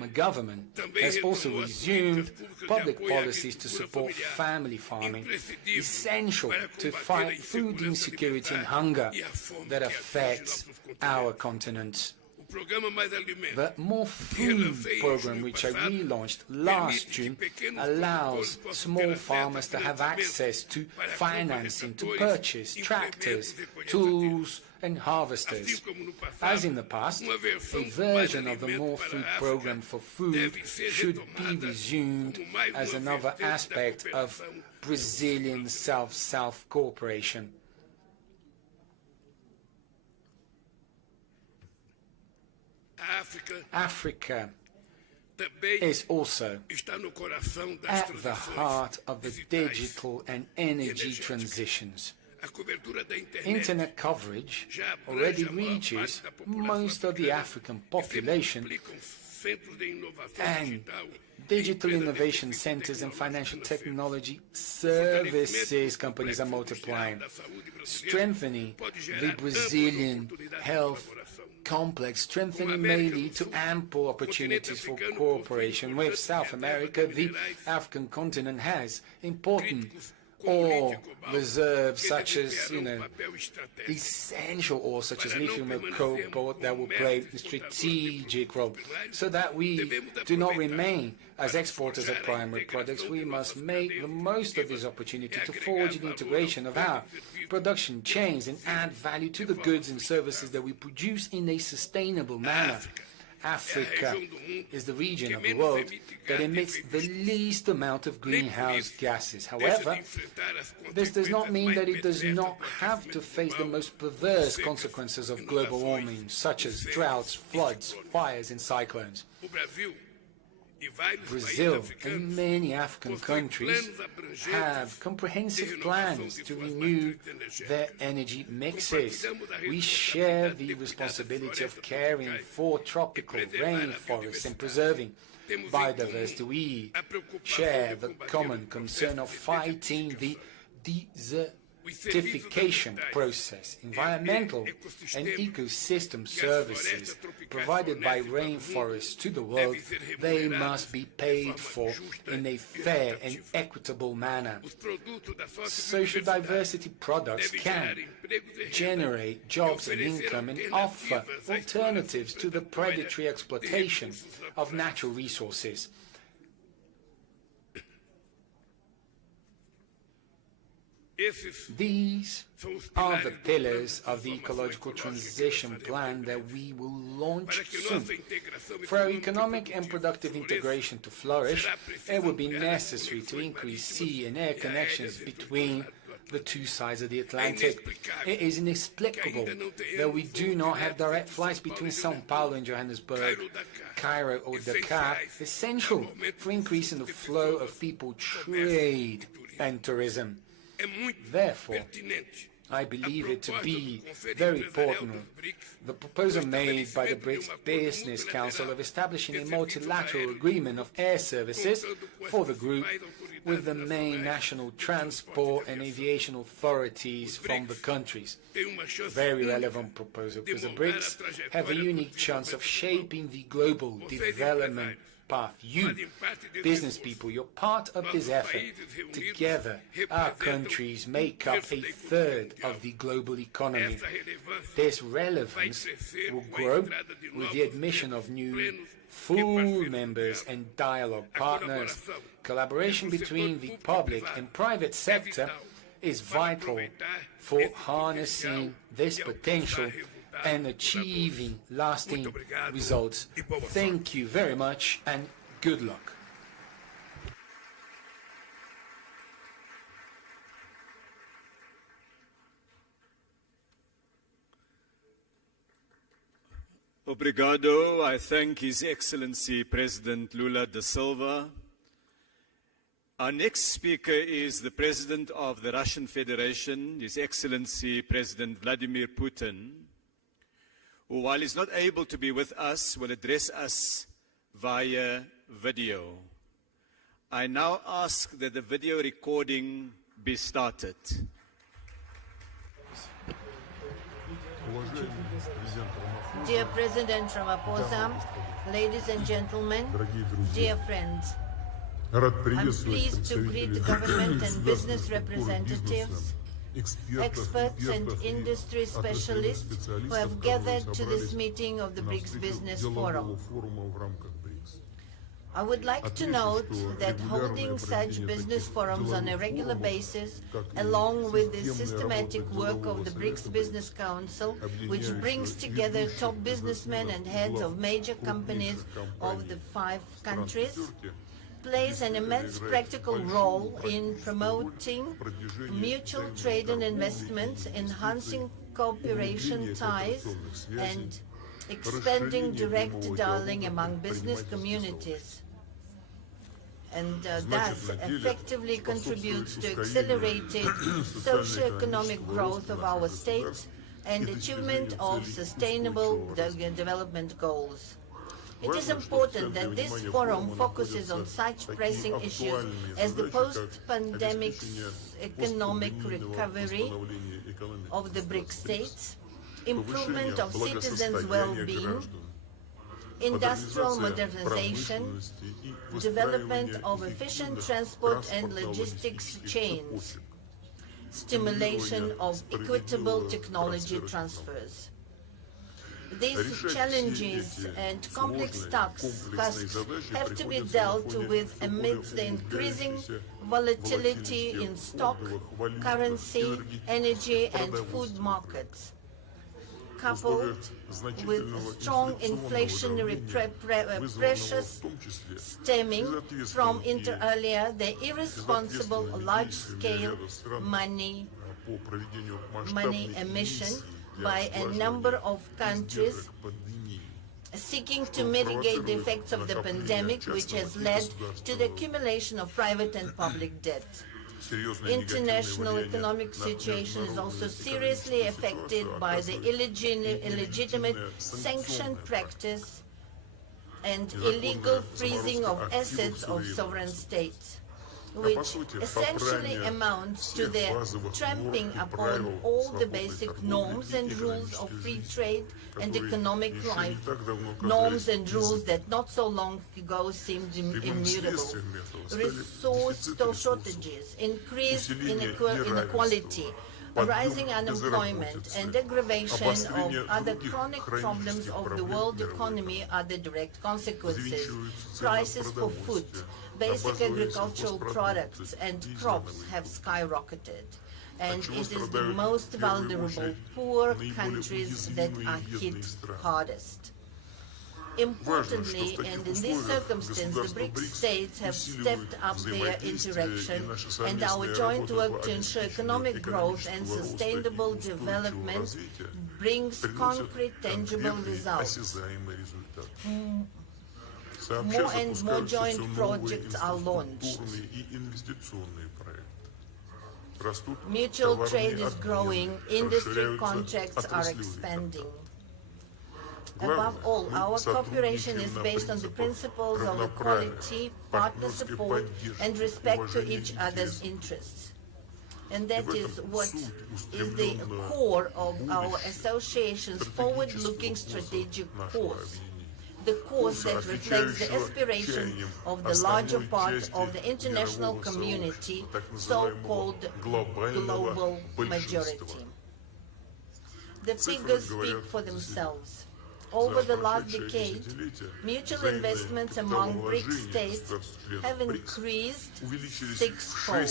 My government has also resumed public policies to support family farming, essential to fight food insecurity and hunger that affects our continent. The More Food program, which I relaunched last June, allows small farmers to have access to financing to purchase tractors, tools and harvesters. As in the past, a version of the More Food program for food should be resumed as another aspect of Brazilian South-South cooperation. Africa is also at the heart of the digital and energy transitions. Internet coverage already reaches most of the African population, and digital innovation centers and financial technology services companies are multiplying, strengthening the Brazilian health complex. Strengthening may lead to ample opportunities for cooperation with South America. The African continent has important ore reserves such as, essential ore such as lithium and cobalt that will play a strategic role. So that we do not remain as exporters of primary products, we must make the most of this opportunity to forge the integration of our production chains and add value to the goods and services that we produce in a sustainable manner. Africa is the region of the world that emits the least amount of greenhouse gases. However, this does not mean that it does not have to face the most perverse consequences of global warming, such as droughts, floods, fires and cyclones. Brazil and many African countries have comprehensive plans to renew their energy mixes. We share the responsibility of caring for tropical rainforests and preserving biodiversity. We share the common concern of fighting the desertification process. Environmental and ecosystem services provided by rainforests to the world, they must be paid for in a fair and equitable manner. Social diversity products can generate jobs and income and offer alternatives to the predatory exploitation of natural resources. These are the pillars of the ecological transition plan that we will launch soon. For our economic and productive integration to flourish, it will be necessary to increase sea and air connections between the two sides of the Atlantic. It is inexplicable that we do not have direct flights between São Paulo and Johannesburg, Cairo or Dakar, essential for increasing the flow of people, trade and tourism. Therefore, I believe it to be very important, the proposal made by the BRICS Business Council of establishing a multilateral agreement of air services for the group with the main national transport and aviation authorities from the countries. Very relevant proposal, because the BRICS have a unique chance of shaping the global development path. You, business people, you're part of this effort. Together, our countries make up a third of the global economy. This relevance will grow with the admission of new full members and dialogue partners. Collaboration between the public and private sector is vital for harnessing this potential and achieving lasting results. Thank you very much and good luck. Obrigado. I thank His Excellency President Lula da Silva. Our next speaker is the President of the Russian Federation, His Excellency President Vladimir Putin, who, while he's not able to be with us, will address us via video. I now ask that the video recording be started. Dear President Ramaphosa, ladies and gentlemen, dear friends, I'm pleased to greet the government and business representatives, experts and industry specialists who have gathered to this meeting of the BRICS Business Forum. I would like to note that holding such business forums on a regular basis, along with the systematic work of the BRICS Business Council, which brings together top businessmen and heads of major companies of the 5 countries, plays an immense practical role in promoting mutual trade and investments, enhancing cooperation ties, and expanding direct dialogue among business communities, and thus effectively contributes to accelerated socio-economic growth of our state and achievement of sustainable development goals. It is important that this forum focuses on such pressing issues as the post-pandemic economic recovery of the BRICS states, improvement of citizens' well-being, industrial modernization, development of efficient transport and logistics chains, stimulation of equitable technology transfers. These challenges and complex tasks have to be dealt with amidst the increasing volatility in stock, currency, energy and food markets, coupled with strong inflationary pressures stemming from, inter alia, the irresponsible large-scale money emission by a number of countries seeking to mitigate the effects of the pandemic, which has led to the accumulation of private and public debt. International economic situation is also seriously affected by the illegitimate sanction practice and illegal freezing of assets of sovereign states, which essentially amounts to the trampling upon all the basic norms and rules of free trade and economic life, norms and rules that not so long ago seemed immutable. Resource shortages, increased inequality, rising unemployment, and aggravation of other chronic problems of the world economy are the direct consequences. Prices for food, basic agricultural products and crops have skyrocketed, and it is the most vulnerable, poor countries that are hit hardest. Importantly, and in this circumstance, the BRICS states have stepped up their interaction, and our joint work to ensure economic growth and sustainable development brings concrete, tangible results. More and more joint projects are launched. Mutual trade is growing, industry contracts are expanding. Above all, our cooperation is based on the principles of equality, partner support, and respect to each other's interests. And that is what is the core of our association's forward-looking strategic course. the course that reflects the aspiration of the larger part of the international community, so-called global majority. The figures speak for themselves. Over the last decade, mutual investments among BRICS states have increased sixfold.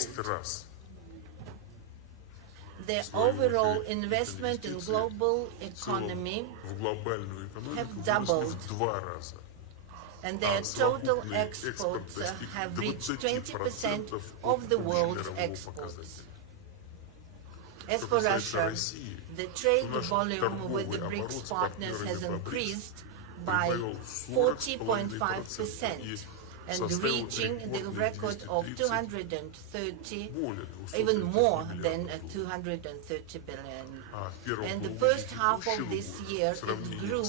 Their overall investment in global economy have doubled, and their total exports have reached 20% of the world's exports. As for Russia, the trade volume with the BRICS partners has increased by 40.5%, and reaching the record of 230, even more than 230 billion. And the first half of this year, it grew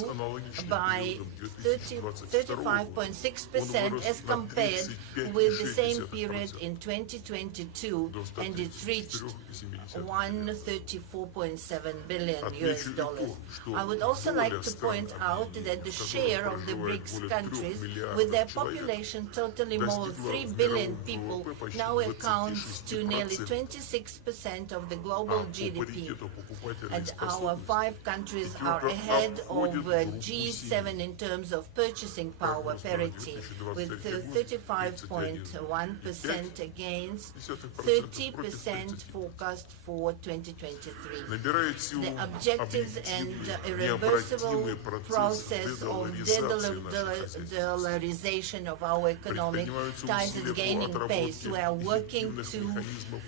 by 35.6% as compared with the same period in 2022, and it reached $134.7 billion US. I would also like to point out that the share of the BRICS countries, with their population totaling more than 3 billion people, now accounts to nearly 26% of the global GDP. And our 5 countries are ahead of G7 in terms of purchasing power parity, with 35.1% against 30% forecast for 2023. The objectives and irreversible process of de-dollarization of our economic ties is gaining pace. We are working to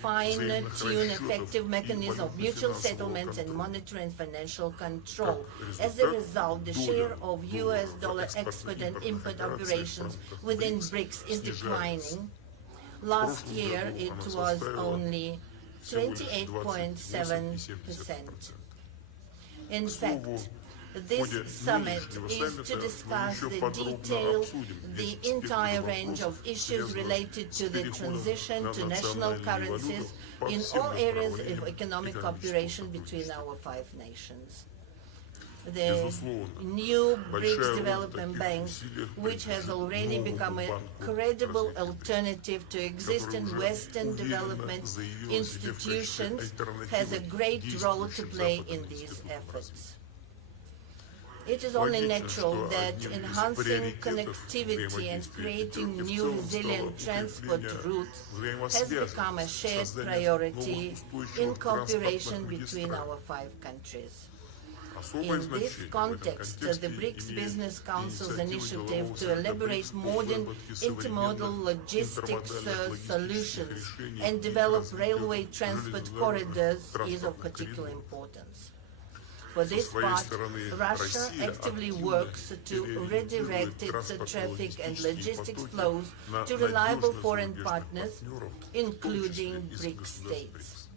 fine-tune effective mechanisms of mutual settlements and monetary and financial control. As a result, the share of US dollar export and import operations within BRICS is declining. Last year, it was only 28.7%. In fact, this summit is to discuss the entire range of issues related to the transition to national currencies in all areas of economic cooperation between our 5 nations. The new BRICS Development Bank, which has already become a credible alternative to existing Western development institutions, has a great role to play in these efforts. It is only natural that enhancing connectivity and creating new resilient transport routes has become a shared priority in cooperation between our 5 countries. In this context, the BRICS Business Council's initiative to elaborate modern intermodal logistics solutions and develop railway transport corridors is of particular importance. For this part, Russia actively works to redirect its traffic and logistics flows to reliable foreign partners, including BRICS states.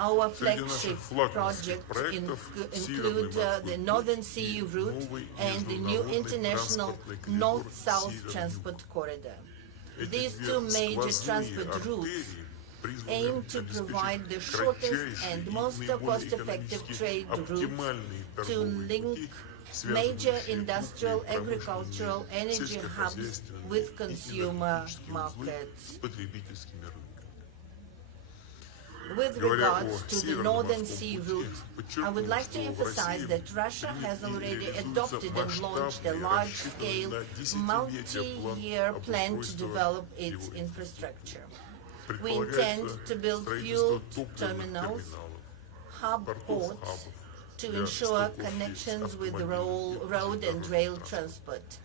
Our flagship projects include the Northern Sea route and the new international North-South transport corridor. These 2 major transport routes aim to provide the shortest and most cost-effective trade route to link major industrial, agricultural, energy hubs with consumer markets. With regards to the Northern Sea route, I would like to emphasize that Russia has already adopted and launched a large-scale, multi-year plan to develop its infrastructure. We intend to build fuel terminals, hub ports, to ensure connections with road and rail transport.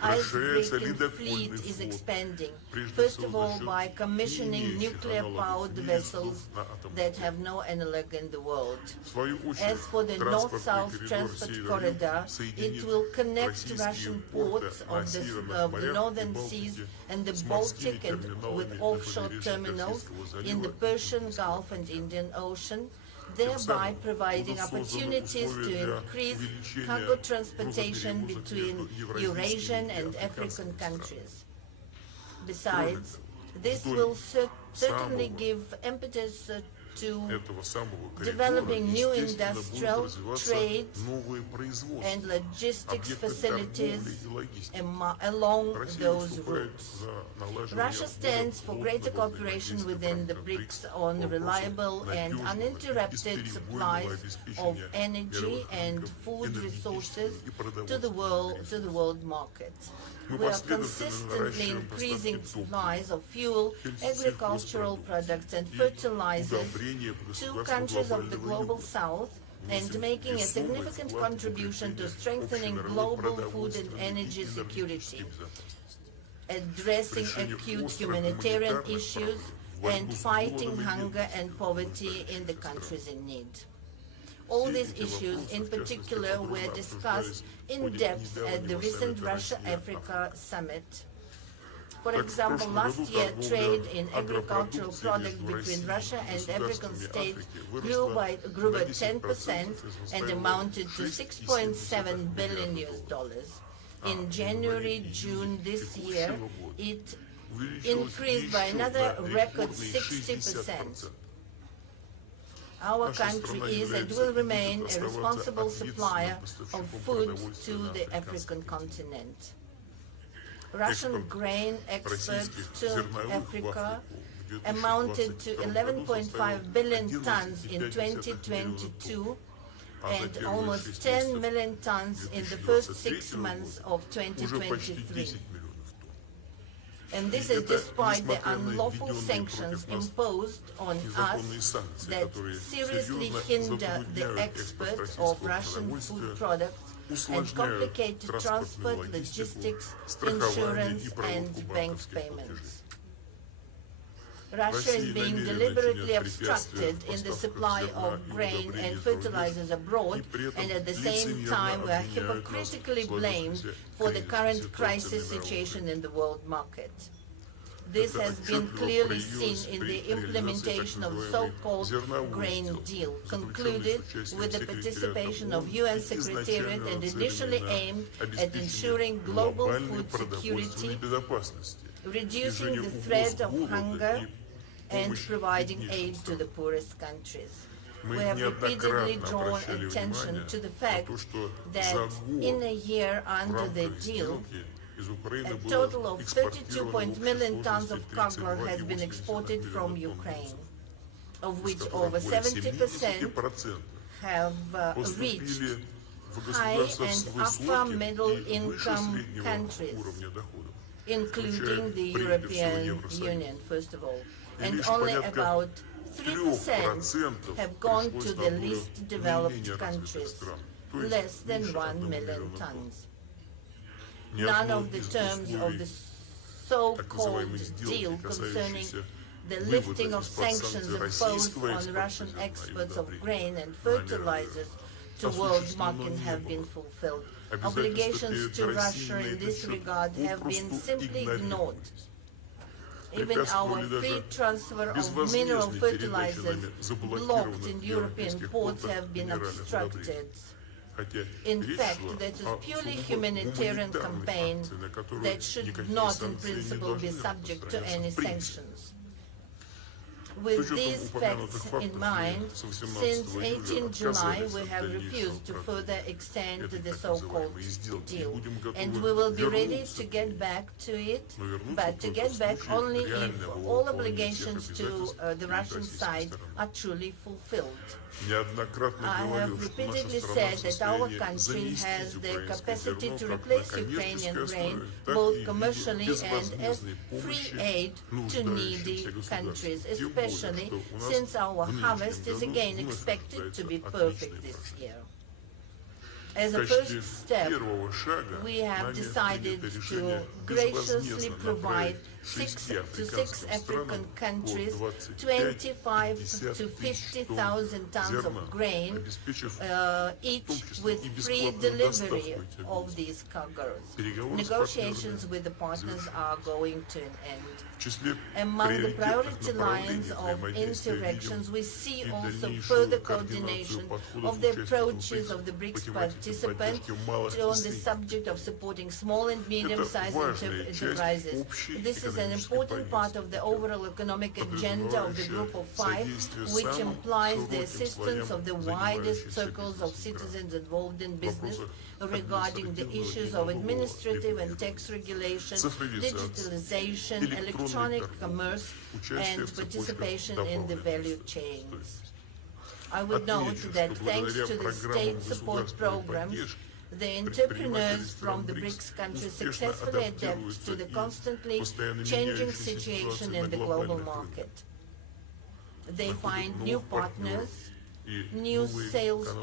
Icebreaking fleet is expanding, first of all by commissioning nuclear-powered vessels that have no analog in the world. As for the North-South transport corridor, it will connect Russian ports of the Northern Seas and the Baltic and with offshore terminals in the Persian Gulf and Indian Ocean, thereby providing opportunities to increase cargo transportation between Eurasian and African countries. Besides, this will certainly give impetus to этого самого developing new естественно, будут industrial, развиваться trade, новые производства, and logistics объекты facilities торговли и логистики. along Россия those выступает routes. за налаживание Russia stands for greater cooperation within the BRICS on reliable and uninterrupted supplies of energy and food resources to the world market. We are consistently increasing supplies of fuel, agricultural products and fertilizers to countries of the global south and making a significant contribution to strengthening global food and energy security, addressing acute humanitarian issues, and fighting hunger and poverty in the countries in need. All these issues, in particular, were discussed in depth at the recent Russia-Africa Summit. For example, last year, trade in agricultural products between Russia and African states grew by 10% and amounted to $6.7 billion. In January-June this year, it increased by another record 60%. Our country is and will remain a responsible supplier of food to the African continent. Russian grain exports to Africa amounted to 11.5 billion tons in 2022 and almost 10 million tons in the first 6 months of 2023. And this is despite the unlawful sanctions imposed on us that seriously hinder the export of Russian food products and complicate transport, logistics, insurance, and bank payments. Russia is being deliberately obstructed in the supply of grain and fertilizers abroad, and at the same time we are hypocritically blamed for the current crisis situation in the world market. This has been clearly seen in the implementation of the so-called grain deal, concluded with the participation of UN Secretariat and initially aimed at ensuring global food security, reducing the threat of hunger, and providing aid to the poorest countries. We have repeatedly drawn attention to the fact that in a year under the deal, a total of 32 million tons of cargo has been exported from Ukraine, of which over 70% have reached high and upper middle income countries, including the European Union, first of all. And only about 3% have gone to the least developed countries, less than 1 million tons. None of the terms of the so-called deal concerning the lifting of sanctions imposed on Russian exports of grain and fertilizers to world market have been fulfilled. Obligations to Russia in this regard have been simply ignored. Even our free transfer of mineral fertilizers blocked in European ports have been obstructed. In fact, that is purely humanitarian campaign that should not in principle be subject to any sanctions. With these facts in mind, since 18 July we have refused to further extend the so-called deal, and we will be ready to get back to it, but to get back only if all obligations to the Russian side are truly fulfilled. I have repeatedly said that our country has the capacity to replace Ukrainian grain both commercially and as free aid to needy countries, especially since our harvest is again expected to be perfect this year. As a first step, we have decided to graciously provide to six African countries 25 to 50,000 tons of grain, each with free delivery of these cargoes. Negotiations with the partners are going to an end. Among the priority lines of interactions, we see also further coordination of the approaches of the BRICS participants on the subject of supporting small and medium-sized enterprises. This is an important part of the overall economic agenda of the Group of Five, which implies the assistance of the widest circles of citizens involved in business regarding the issues of administrative and tax regulation, digitalization, electronic commerce, and participation in the value chains. I would note that thanks to the state support programs, the entrepreneurs from the BRICS countries successfully adapt to the constantly changing situation in the global market. They find new partners, new sales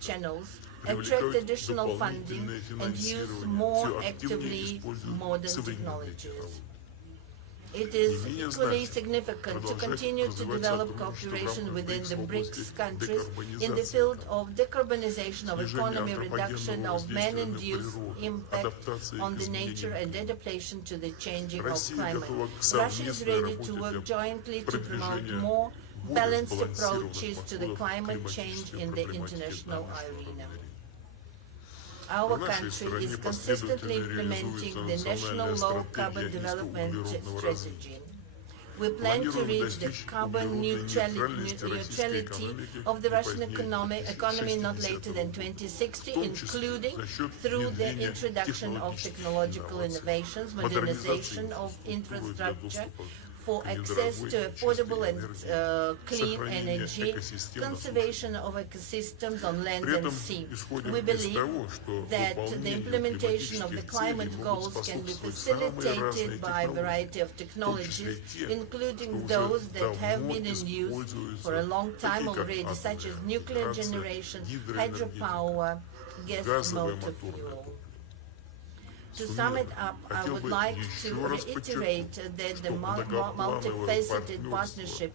channels, attract additional funding, and use more actively modern technologies. It is equally significant to continue to develop cooperation within the BRICS countries in the field of decarbonization of economy, reduction of man-induced impact on the nature, and adaptation to the changing of climate. Russia is ready to work jointly to promote more balanced approaches to the climate change in the international arena. Our country is consistently implementing the National Low Carbon Development Strategy. We plan to reach the carbon neutrality of the Russian economy not later than 2060, including through the introduction of technological innovations, modernization of infrastructure, for access to affordable and clean energy, conservation of ecosystems on land and sea. We believe that the implementation of the climate goals can be facilitated by a variety of technologies, including those that have been in use for a long time already, such as nuclear generation, hydropower, gas motor fuel. To sum it up, I would like to reiterate that the multifaceted partnership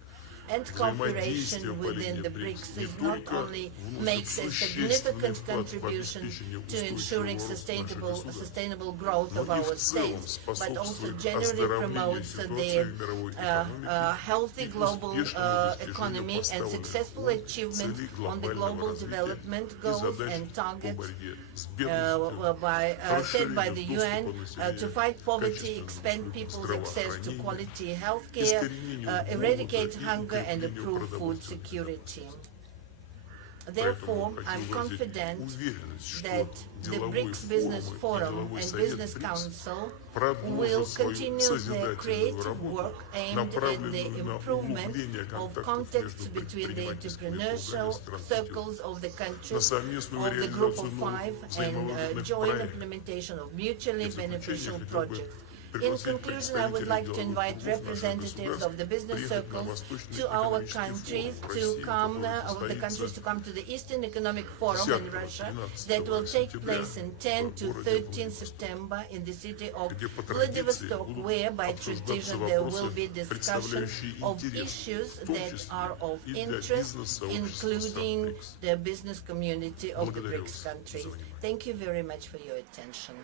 and cooperation within the BRICS not only makes a significant contribution to ensuring sustainable growth of our states, but also generally promotes the healthy global economy and successful achievement on the global development goals and targets set by the UN to fight poverty, expand people's access to quality health care, eradicate hunger, and improve food security. Therefore, I'm confident that the BRICS Business Forum and Business Council will continue their creative work aimed at the improvement of contacts between the entrepreneurial circles of the countries of the Group of Five and joint implementation of mutually beneficial projects. In conclusion, I would like to invite representatives of the business circles to our countries to come, to the Eastern Economic Forum in Russia that will take place in 10 to 13 September in the city of Vladivostok, where by tradition there will be discussion of issues that are of interest, including the business community of the BRICS countries. Thank you very much for your attention.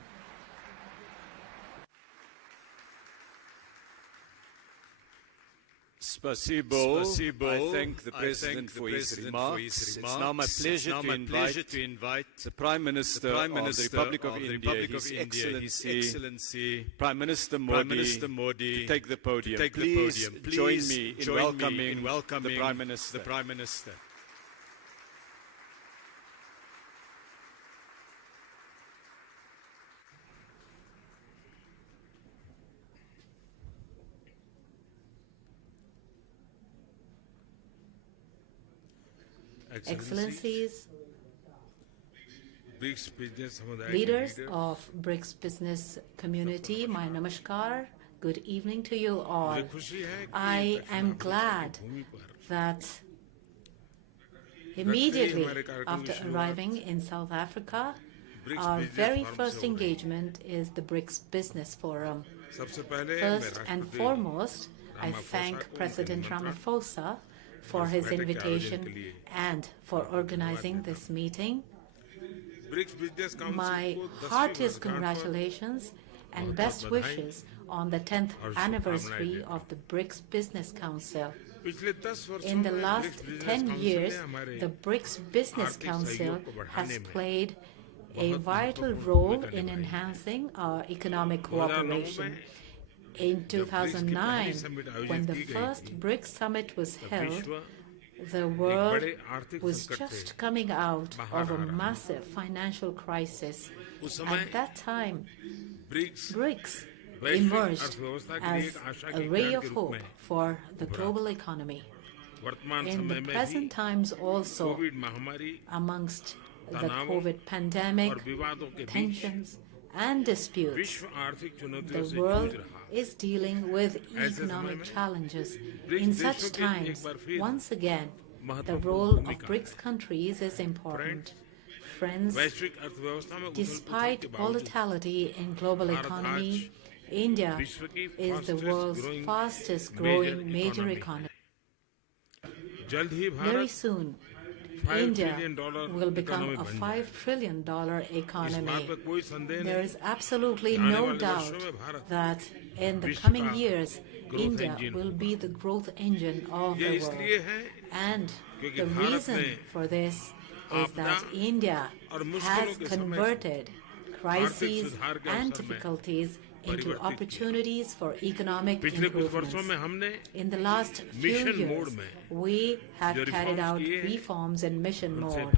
Spasibo. I thank the President for his remarks. It's now my pleasure to invite the Prime Minister of the Republic of India, His Excellency Prime Minister Modi, to take the podium. Please join me in welcoming the Prime Minister. Excellencies, leaders of BRICS business community, my namaskar, good evening to you all. I am glad that immediately after arriving in South Africa, our very first engagement is the BRICS Business Forum. First and foremost, I thank President Ramaphosa for his invitation and for organizing this meeting. My heartiest congratulations and best wishes on the 10th anniversary of the BRICS Business Council. In the last 10 years, the BRICS Business Council has played a vital role in enhancing our economic cooperation. In 2009, when the first BRICS Summit was held, the world was just coming out of a massive financial crisis. At that time, BRICS emerged as a ray of hope for the global economy. In the present times also, amongst the COVID pandemic, tensions and disputes, the world is dealing with economic challenges. In such times, once again, the role of BRICS countries is important. Friends, despite volatility in global economy, India is the world's fastest growing major economy. Very soon, India will become a $5 trillion economy. There is absolutely no doubt that in the coming years, India will be the growth engine of the world. And the reason for this is that India has converted crises and difficulties into opportunities for economic improvements. In the last few years, we have carried out reforms in mission mode,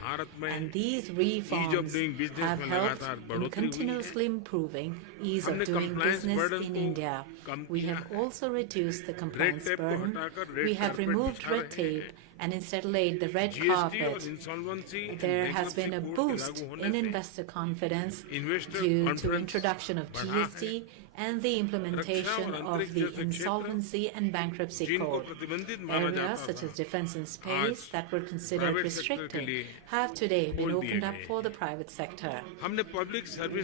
and these reforms have helped in continuously improving ease of doing business in India. We have also reduced the compliance burden. We have removed red tape and instead laid the red carpet. There has been a boost in investor confidence due to introduction of GST and the implementation of the Insolvency and Bankruptcy Code. Areas such as defense and space that were considered restricted have today been opened up for the private sector.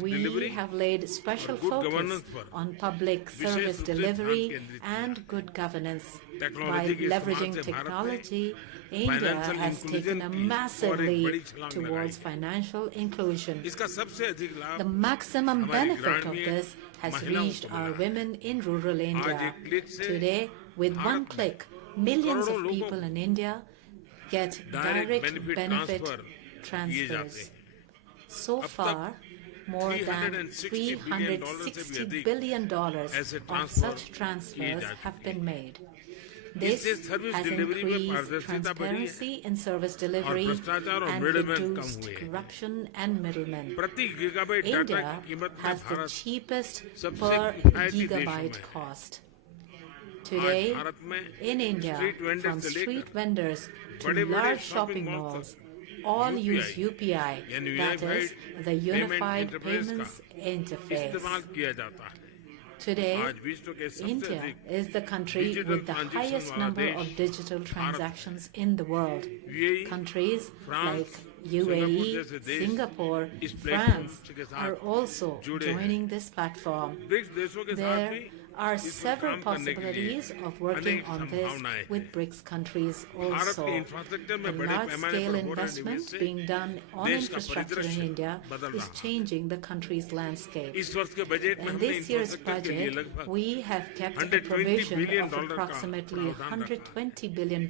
We have laid special focus on public service delivery and good governance. By leveraging technology, India has taken a massive leap towards financial inclusion. The maximum benefit of this has reached our women in rural India. Today, with one click, millions of people in India get direct benefit transfers. So far, more than $360 billion of such transfers have been made. This has increased transparency in service delivery and reduced corruption and middlemen. India has the cheapest per gigabyte cost. Today, in India, from street vendors to large shopping malls, all use UPI, that is, the Unified Payments Interface. Today, India is the country with the highest number of digital transactions in the world. Countries like UAE, Singapore, France are also joining this platform. There are several possibilities of working on this with BRICS countries also. The large-scale investment being done on infrastructure in India is changing the country's landscape. In this year's budget, we have kept a provision of approximately $120 billion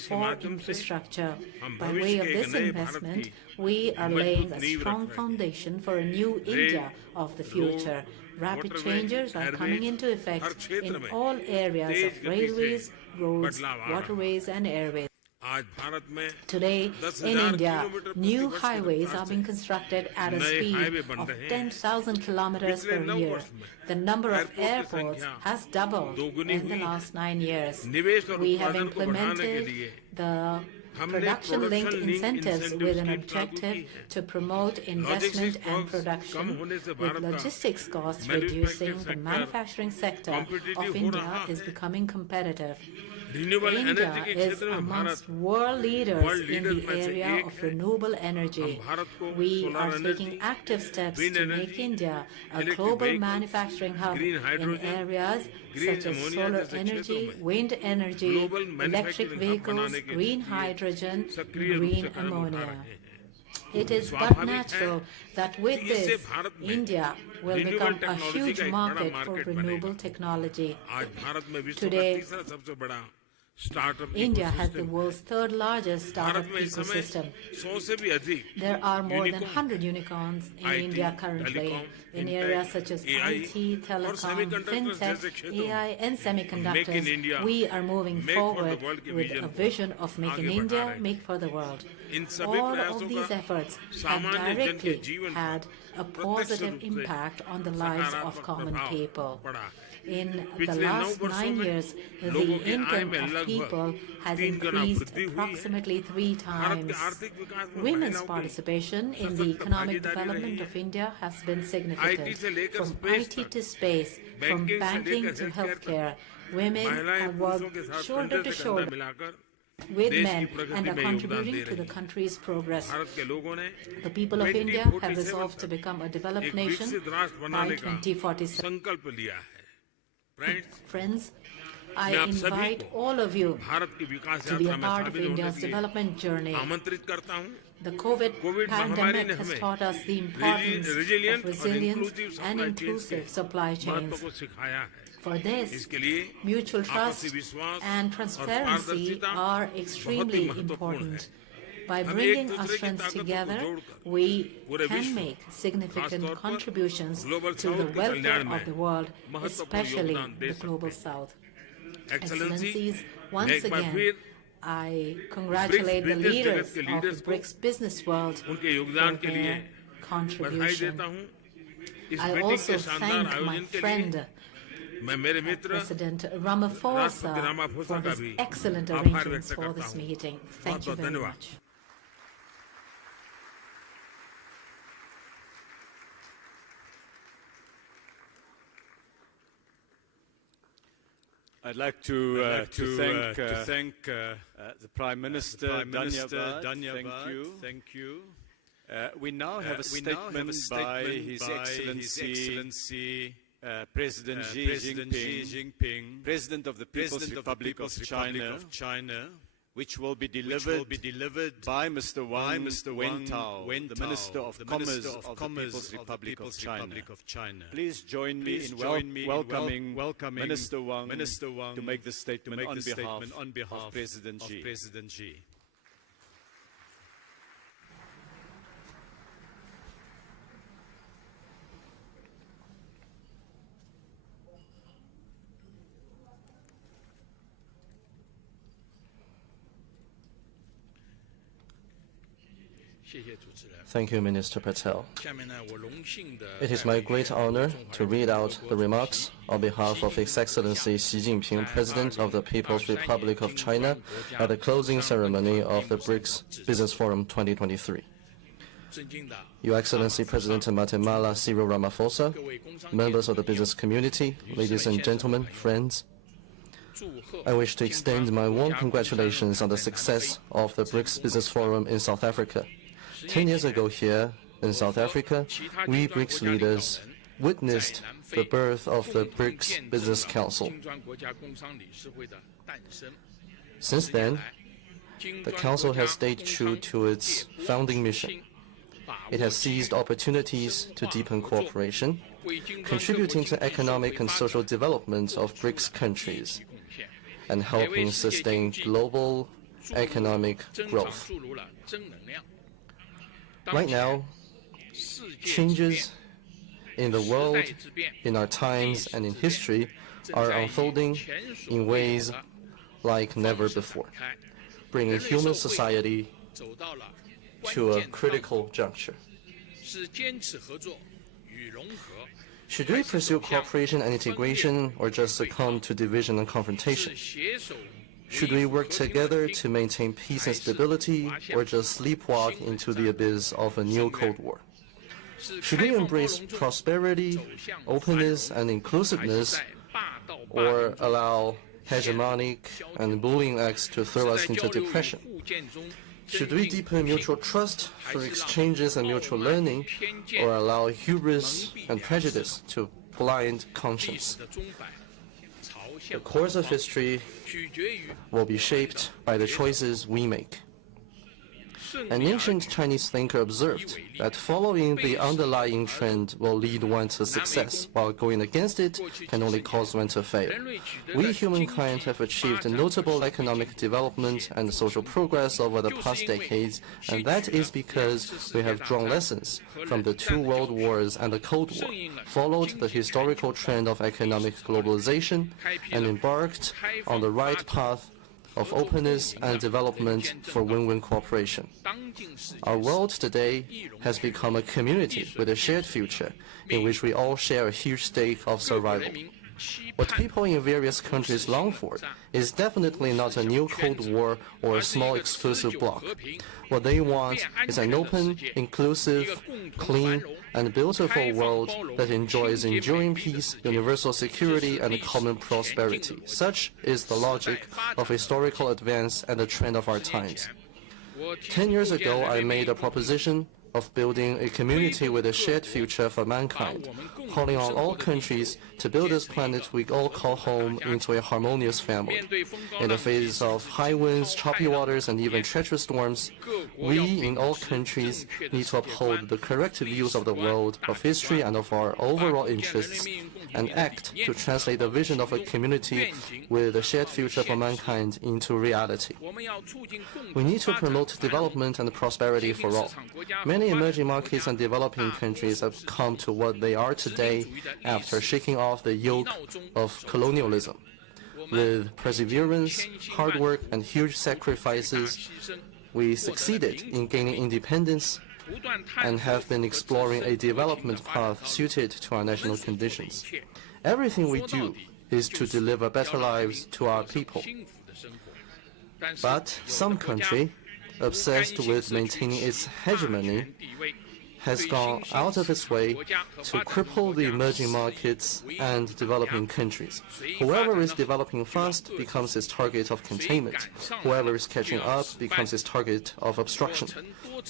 for infrastructure. By way of this investment, we are laying a strong foundation for a new India of the future. Rapid changes are coming into effect in all areas of railways, roads, waterways, and airways. Today, in India, new highways are being constructed at a speed of 10,000 kilometers per year. The number of airports has doubled in the last 9 years. We have implemented the production-linked incentives with an objective to promote investment and production. With logistics costs reducing, the manufacturing sector of India is becoming competitive. India is amongst world leaders in the area of renewable energy. We are taking active steps to make India a global manufacturing hub in areas such as solar energy, wind energy, electric vehicles, green hydrogen, green ammonia. It is but natural that with this, India will become a huge market for renewable technology. Today, India has the world's third largest startup ecosystem. There are more than 100 unicorns in India currently in areas such as IT, telecom, fintech, AI, and semiconductors. We are moving forward with a vision of Make in India, Make for the World. All of these efforts have directly had a positive impact on the lives of common people. In the last 9 years, the income of people has increased approximately 3 times. Women's participation in the economic development of India has been significant. From IT to space, from banking to healthcare, women have worked shoulder to shoulder with men and are contributing to the country's progress. The people of India have resolved to become a developed nation by 2047. Friends, I invite all of you to be a part of India's development journey. The COVID pandemic has taught us the importance of resilient and inclusive supply chains. For this, mutual trust and transparency are extremely important. By bringing our strengths together, we can make significant contributions to the welfare of the world, especially the Global South. Excellencies, once again, I congratulate the leaders of the BRICS business world for their contribution. I also thank my friend, President Ramaphosa, for his excellent arrangements for this meeting. Thank you very much. I'd like to thank the Prime Minister, Danyabad. Thank you. We now have a statement by His Excellency President Xi Jinping, President of the People's Republic of China, which will be delivered by Mr. Wang Wentao, the Minister of Commerce of the People's Republic of China. Please join me in welcoming Minister Wang to make the statement on behalf of President Xi. Thank you, Minister Patel. It is my great honor to read out the remarks on behalf of His Excellency Xi Jinping, President of the People's Republic of China, at the closing ceremony of the BRICS Business Forum 2023. Your Excellency President Matemala Cyril Ramaphosa, members of the business community, ladies and gentlemen, friends, I wish to extend my warm congratulations on the success of the BRICS Business Forum in South Africa. 10 years ago here in South Africa, we BRICS leaders witnessed the birth of the BRICS Business Council. Since then, the Council has stayed true to its founding mission. It has seized opportunities to deepen cooperation, contributing to economic and social development of BRICS countries, and helping sustain global economic growth. Right now, changes in the world, in our times, and in history are unfolding in ways like never before, bringing human society to a critical juncture. Should we pursue cooperation and integration, or just succumb to division and confrontation? Should we work together to maintain peace and stability, or just sleepwalk into the abyss of a new Cold War? Should we embrace prosperity, openness, and inclusiveness, or allow hegemonic and bullying acts to throw us into depression? Should we deepen mutual trust through exchanges and mutual learning, or allow hubris and prejudice to blind conscience? The course of history will be shaped by the choices we make. An ancient Chinese thinker observed that following the underlying trend will lead one to success, while going against it can only cause one to fail. We humankind have achieved notable economic development and social progress over the past decades, and that is because we have drawn lessons from the 2 world wars and the Cold War, followed the historical trend of economic globalization, and embarked on the right path of openness and development for win-win cooperation. Our world today has become a community with a shared future in which we all share a huge stake of survival. What people in various countries long for is definitely not a new Cold War or a small exclusive bloc. What they want is an open, inclusive, clean, and beautiful world that enjoys enduring peace, universal security, and common prosperity. Such is the logic of historical advance and the trend of our times. 10 years ago, I made a proposition of building a community with a shared future for mankind, calling on all countries to build this planet we all call home into a harmonious family. In the face of high winds, choppy waters, and even treacherous storms, we in all countries need to uphold the correct views of the world, of history, and of our overall interests, and act to translate the vision of a community with a shared future for mankind into reality. We need to promote development and prosperity for all. Many emerging markets and developing countries have come to what they are today after shaking off the yoke of colonialism. With perseverance, hard work, and huge sacrifices, we succeeded in gaining independence and have been exploring a development path suited to our national conditions. Everything we do is to deliver better lives to our people. But some country, obsessed with maintaining its hegemony, has gone out of its way to cripple the emerging markets and developing countries. Whoever is developing fast becomes its target of containment. Whoever is catching up becomes its target of obstruction.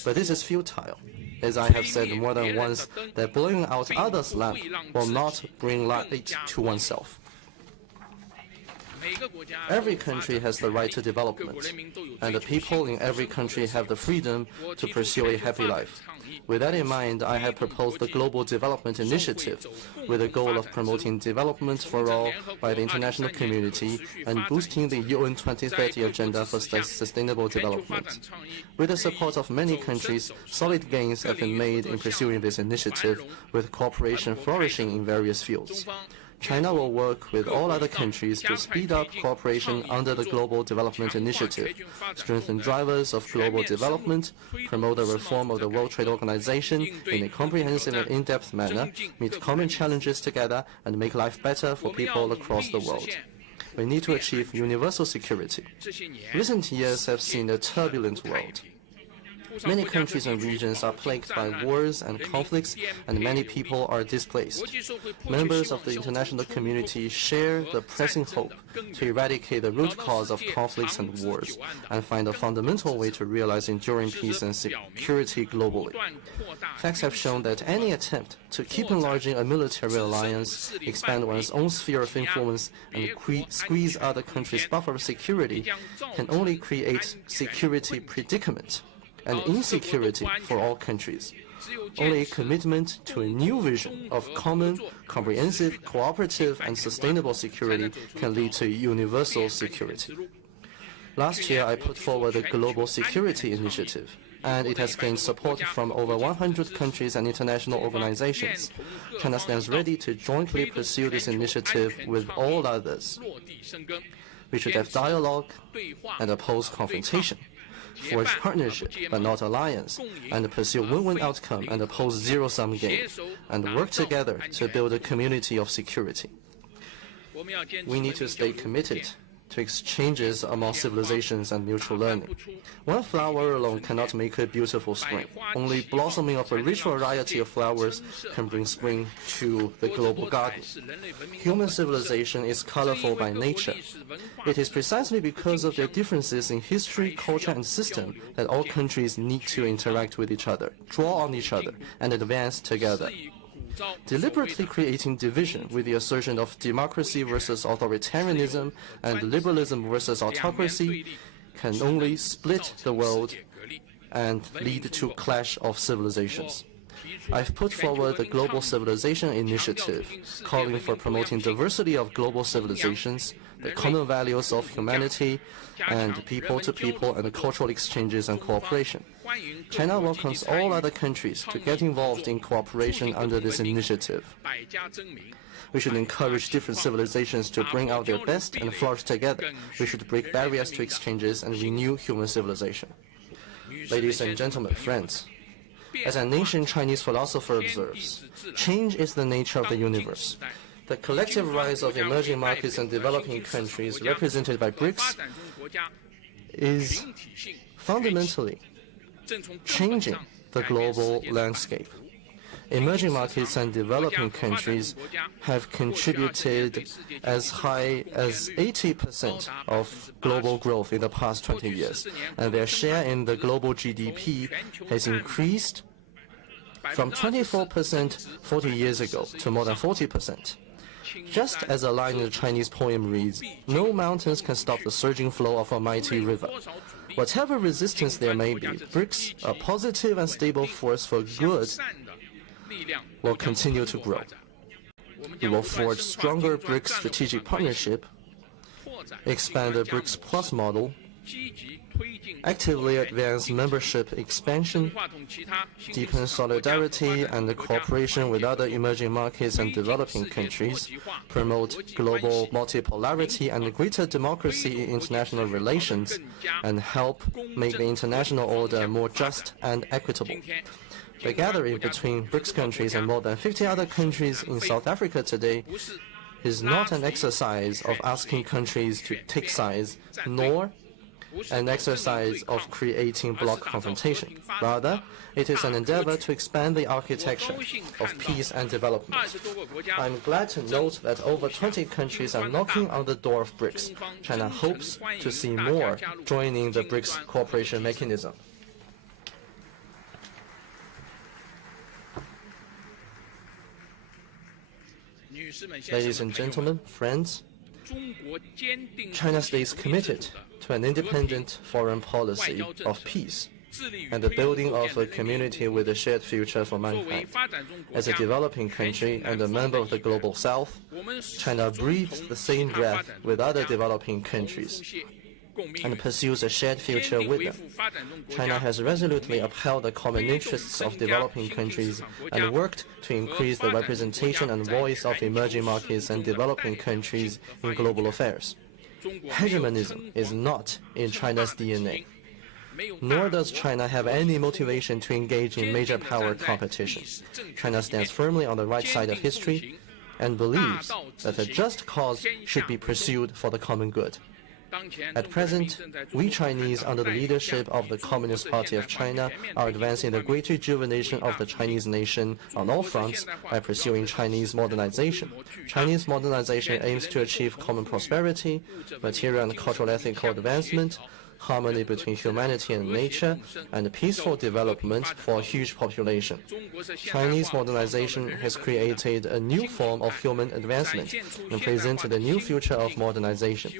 But this is futile. As I have said more than once, that blowing out others' lamp will not bring light to oneself. Every country has the right to development, and the people in every country have the freedom to pursue a happy life. With that in mind, I have proposed the Global Development Initiative with the goal of promoting development for all by the international community and boosting the UN 2030 Agenda for Sustainable Development. With the support of many countries, solid gains have been made in pursuing this initiative, with cooperation flourishing in various fields. China will work with all other countries to speed up cooperation under the Global Development Initiative, strengthen drivers of global development, promote the reform of the World Trade Organization in a comprehensive and in-depth manner, meet common challenges together, and make life better for people across the world. We need to achieve universal security. Recent years have seen a turbulent world. Many countries and regions are plagued by wars and conflicts, and many people are displaced. Members of the international community share the pressing hope to eradicate the root cause of conflicts and wars, and find a fundamental way to realize enduring peace and security globally. Facts have shown that any attempt to keep enlarging a military alliance, expand one's own sphere of influence, and squeeze other countries' buffer of security can only create security predicament and insecurity for all countries. Only a commitment to a new vision of common, comprehensive, cooperative, and sustainable security can lead to universal security. Last year, I put forward the Global Security Initiative, and it has gained support from over 100 countries and international organizations. China stands ready to jointly pursue this initiative with all others. We should have dialogue and oppose confrontation, forge partnership but not alliance, and pursue win-win outcome and oppose zero-sum game, and work together to build a community of security. We need to stay committed to exchanges among civilizations and mutual learning. One flower alone cannot make a beautiful spring. Only blossoming of a rich variety of flowers can bring spring to the global garden. Human civilization is colorful by nature. It is precisely because of their differences in history, culture, and system that all countries need to interact with each other, draw on each other, and advance together. Deliberately creating division with the assertion of democracy versus authoritarianism and liberalism versus autocracy can only split the world and lead to clash of civilizations. I've put forward the Global Civilization Initiative, calling for promoting diversity of global civilizations, the common values of humanity, and people-to-people and cultural exchanges and cooperation. China welcomes all other countries to get involved in cooperation under this initiative. We should encourage different civilizations to bring out their best and flourish together. We should break barriers to exchanges and renew human civilization. Ladies and gentlemen, friends, as an ancient Chinese philosopher observes, change is the nature of the universe. The collective rise of emerging markets and developing countries represented by BRICS is fundamentally changing the global landscape. Emerging markets and developing countries have contributed as high as 80% of global growth in the past 20 years, and their share in the global GDP has increased from 24% 40 years ago to more than 40%. Just as a line in the Chinese poem reads, "No mountains can stop the surging flow of a mighty river." Whatever resistance there may be, BRICS, a positive and stable force for good, will continue to grow. We will forge stronger BRICS strategic partnership, expand the BRICS Plus model, actively advance membership expansion, deepen solidarity and cooperation with other emerging markets and developing countries, promote global multipolarity and greater democracy in international relations, and help make the international order more just and equitable. The gathering between BRICS countries and more than 50 other countries in South Africa today is not an exercise of asking countries to take sides, nor an exercise of creating bloc confrontation. Rather, it is an endeavor to expand the architecture of peace and development. I'm glad to note that over 20 countries are knocking on the door of BRICS. China hopes to see more joining the BRICS cooperation mechanism. Ladies and gentlemen, friends, China stays committed to an independent foreign policy of peace and the building of a community with a shared future for mankind. As a developing country and a member of the Global South, China breathes the same breath with other developing countries and pursues a shared future with them. China has resolutely upheld the common interests of developing countries and worked to increase the representation and voice of emerging markets and developing countries in global affairs. Hegemonism is not in China's DNA, nor does China have any motivation to engage in major power competition. China stands firmly on the right side of history and believes that a just cause should be pursued for the common good. At present, we Chinese, under the leadership of the Communist Party of China, are advancing the great rejuvenation of the Chinese nation on all fronts by pursuing Chinese modernization. Chinese modernization aims to achieve common prosperity, material and cultural ethical advancement, harmony between humanity and nature, and peaceful development for a huge population. Chinese modernization has created a new form of human advancement and presented a new future of modernization.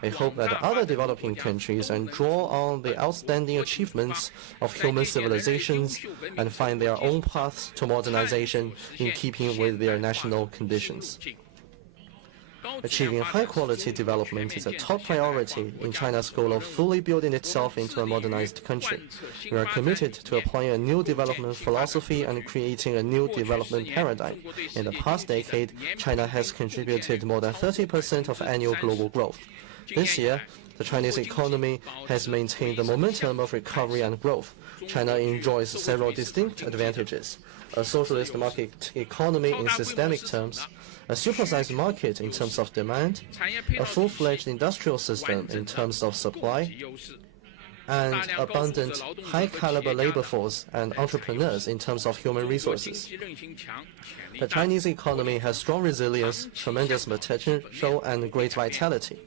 I hope that other developing countries and draw on the outstanding achievements of human civilizations and find their own paths to modernization in keeping with their national conditions. Achieving high-quality development is a top priority in China's goal of fully building itself into a modernized country. We are committed to applying a new development philosophy and creating a new development paradigm. In the past decade, China has contributed more than 30% of annual global growth. This year, the Chinese economy has maintained the momentum of recovery and growth. China enjoys several distinct advantages: a socialist market economy in systemic terms, a supersized market in terms of demand, a full-fledged industrial system in terms of supply, and abundant high-caliber labor force and entrepreneurs in terms of human resources. The Chinese economy has strong resilience, tremendous potential, and great vitality.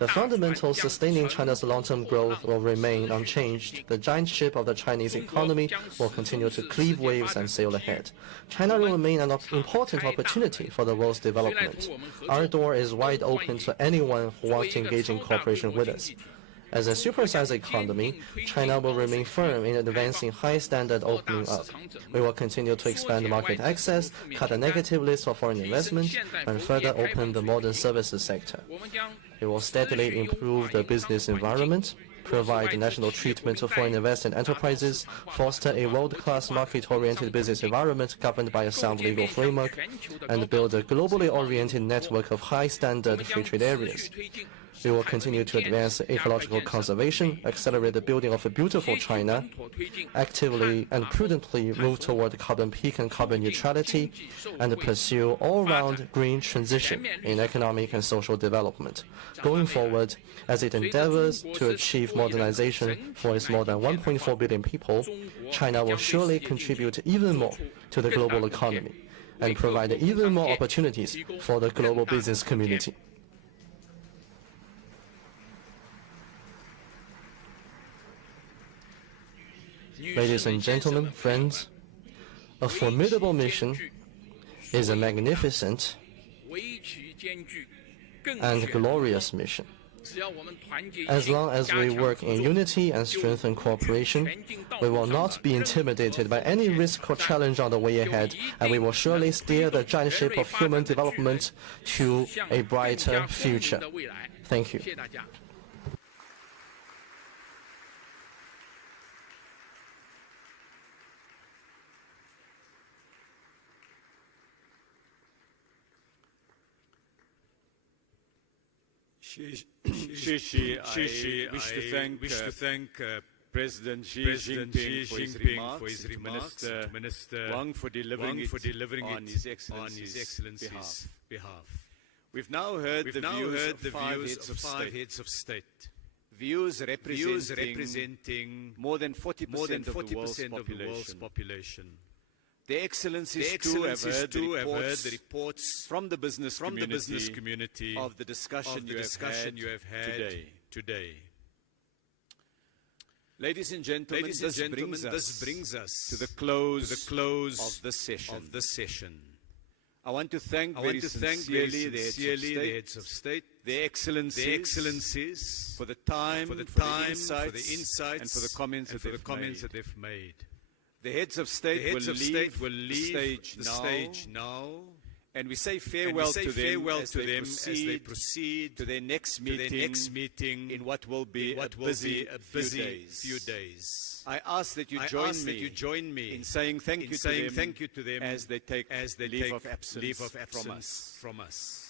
The fundamentals sustaining China's long-term growth will remain unchanged. The giant ship of the Chinese economy will continue to cleave waves and sail ahead. China will remain an important opportunity for the world's development. Our door is wide open to anyone who wants to engage in cooperation with us. As a supersized economy, China will remain firm in advancing high-standard opening up. We will continue to expand market access, cut the negative list of foreign investment, and further open the modern services sector. We will steadily improve the business environment, provide national treatment to foreign investment enterprises, foster a world-class market-oriented business environment governed by a sound legal framework, and build a globally oriented network of high-standard free trade areas. We will continue to advance ecological conservation, accelerate the building of a beautiful China, actively and prudently move toward carbon peak and carbon neutrality, and pursue all-round green transition in economic and social development. Going forward, as it endeavors to achieve modernization for its more than 1.4 billion people, China will surely contribute even more to the global economy and provide even more opportunities for the global business community. Ladies and gentlemen, friends, a formidable mission is a magnificent and glorious mission. As long as we work in unity and strengthen cooperation, we will not be intimidated by any risk or challenge on the way ahead, and we will surely steer the giant ship of human development to a brighter future. Thank you. I wish to thank President Xi Jinping for his remarks, to Minister Wang for delivering it on His Excellency's behalf. We've now heard the views of five heads of state, views representing more than 40% of the world's population. The Excellencies too have heard the reports from the business community of the discussion you have had today. Ladies and gentlemen, this brings us to the close of the session. I want to thank very sincerely the heads of state, the Excellencies, for the time, for the insights, and for the comments that they've made. The heads of state will leave the stage now, and we say farewell to them as they proceed to their next meeting in what will be a busy few days. I ask that you join me in saying thank you to them as they take leave of absence from us.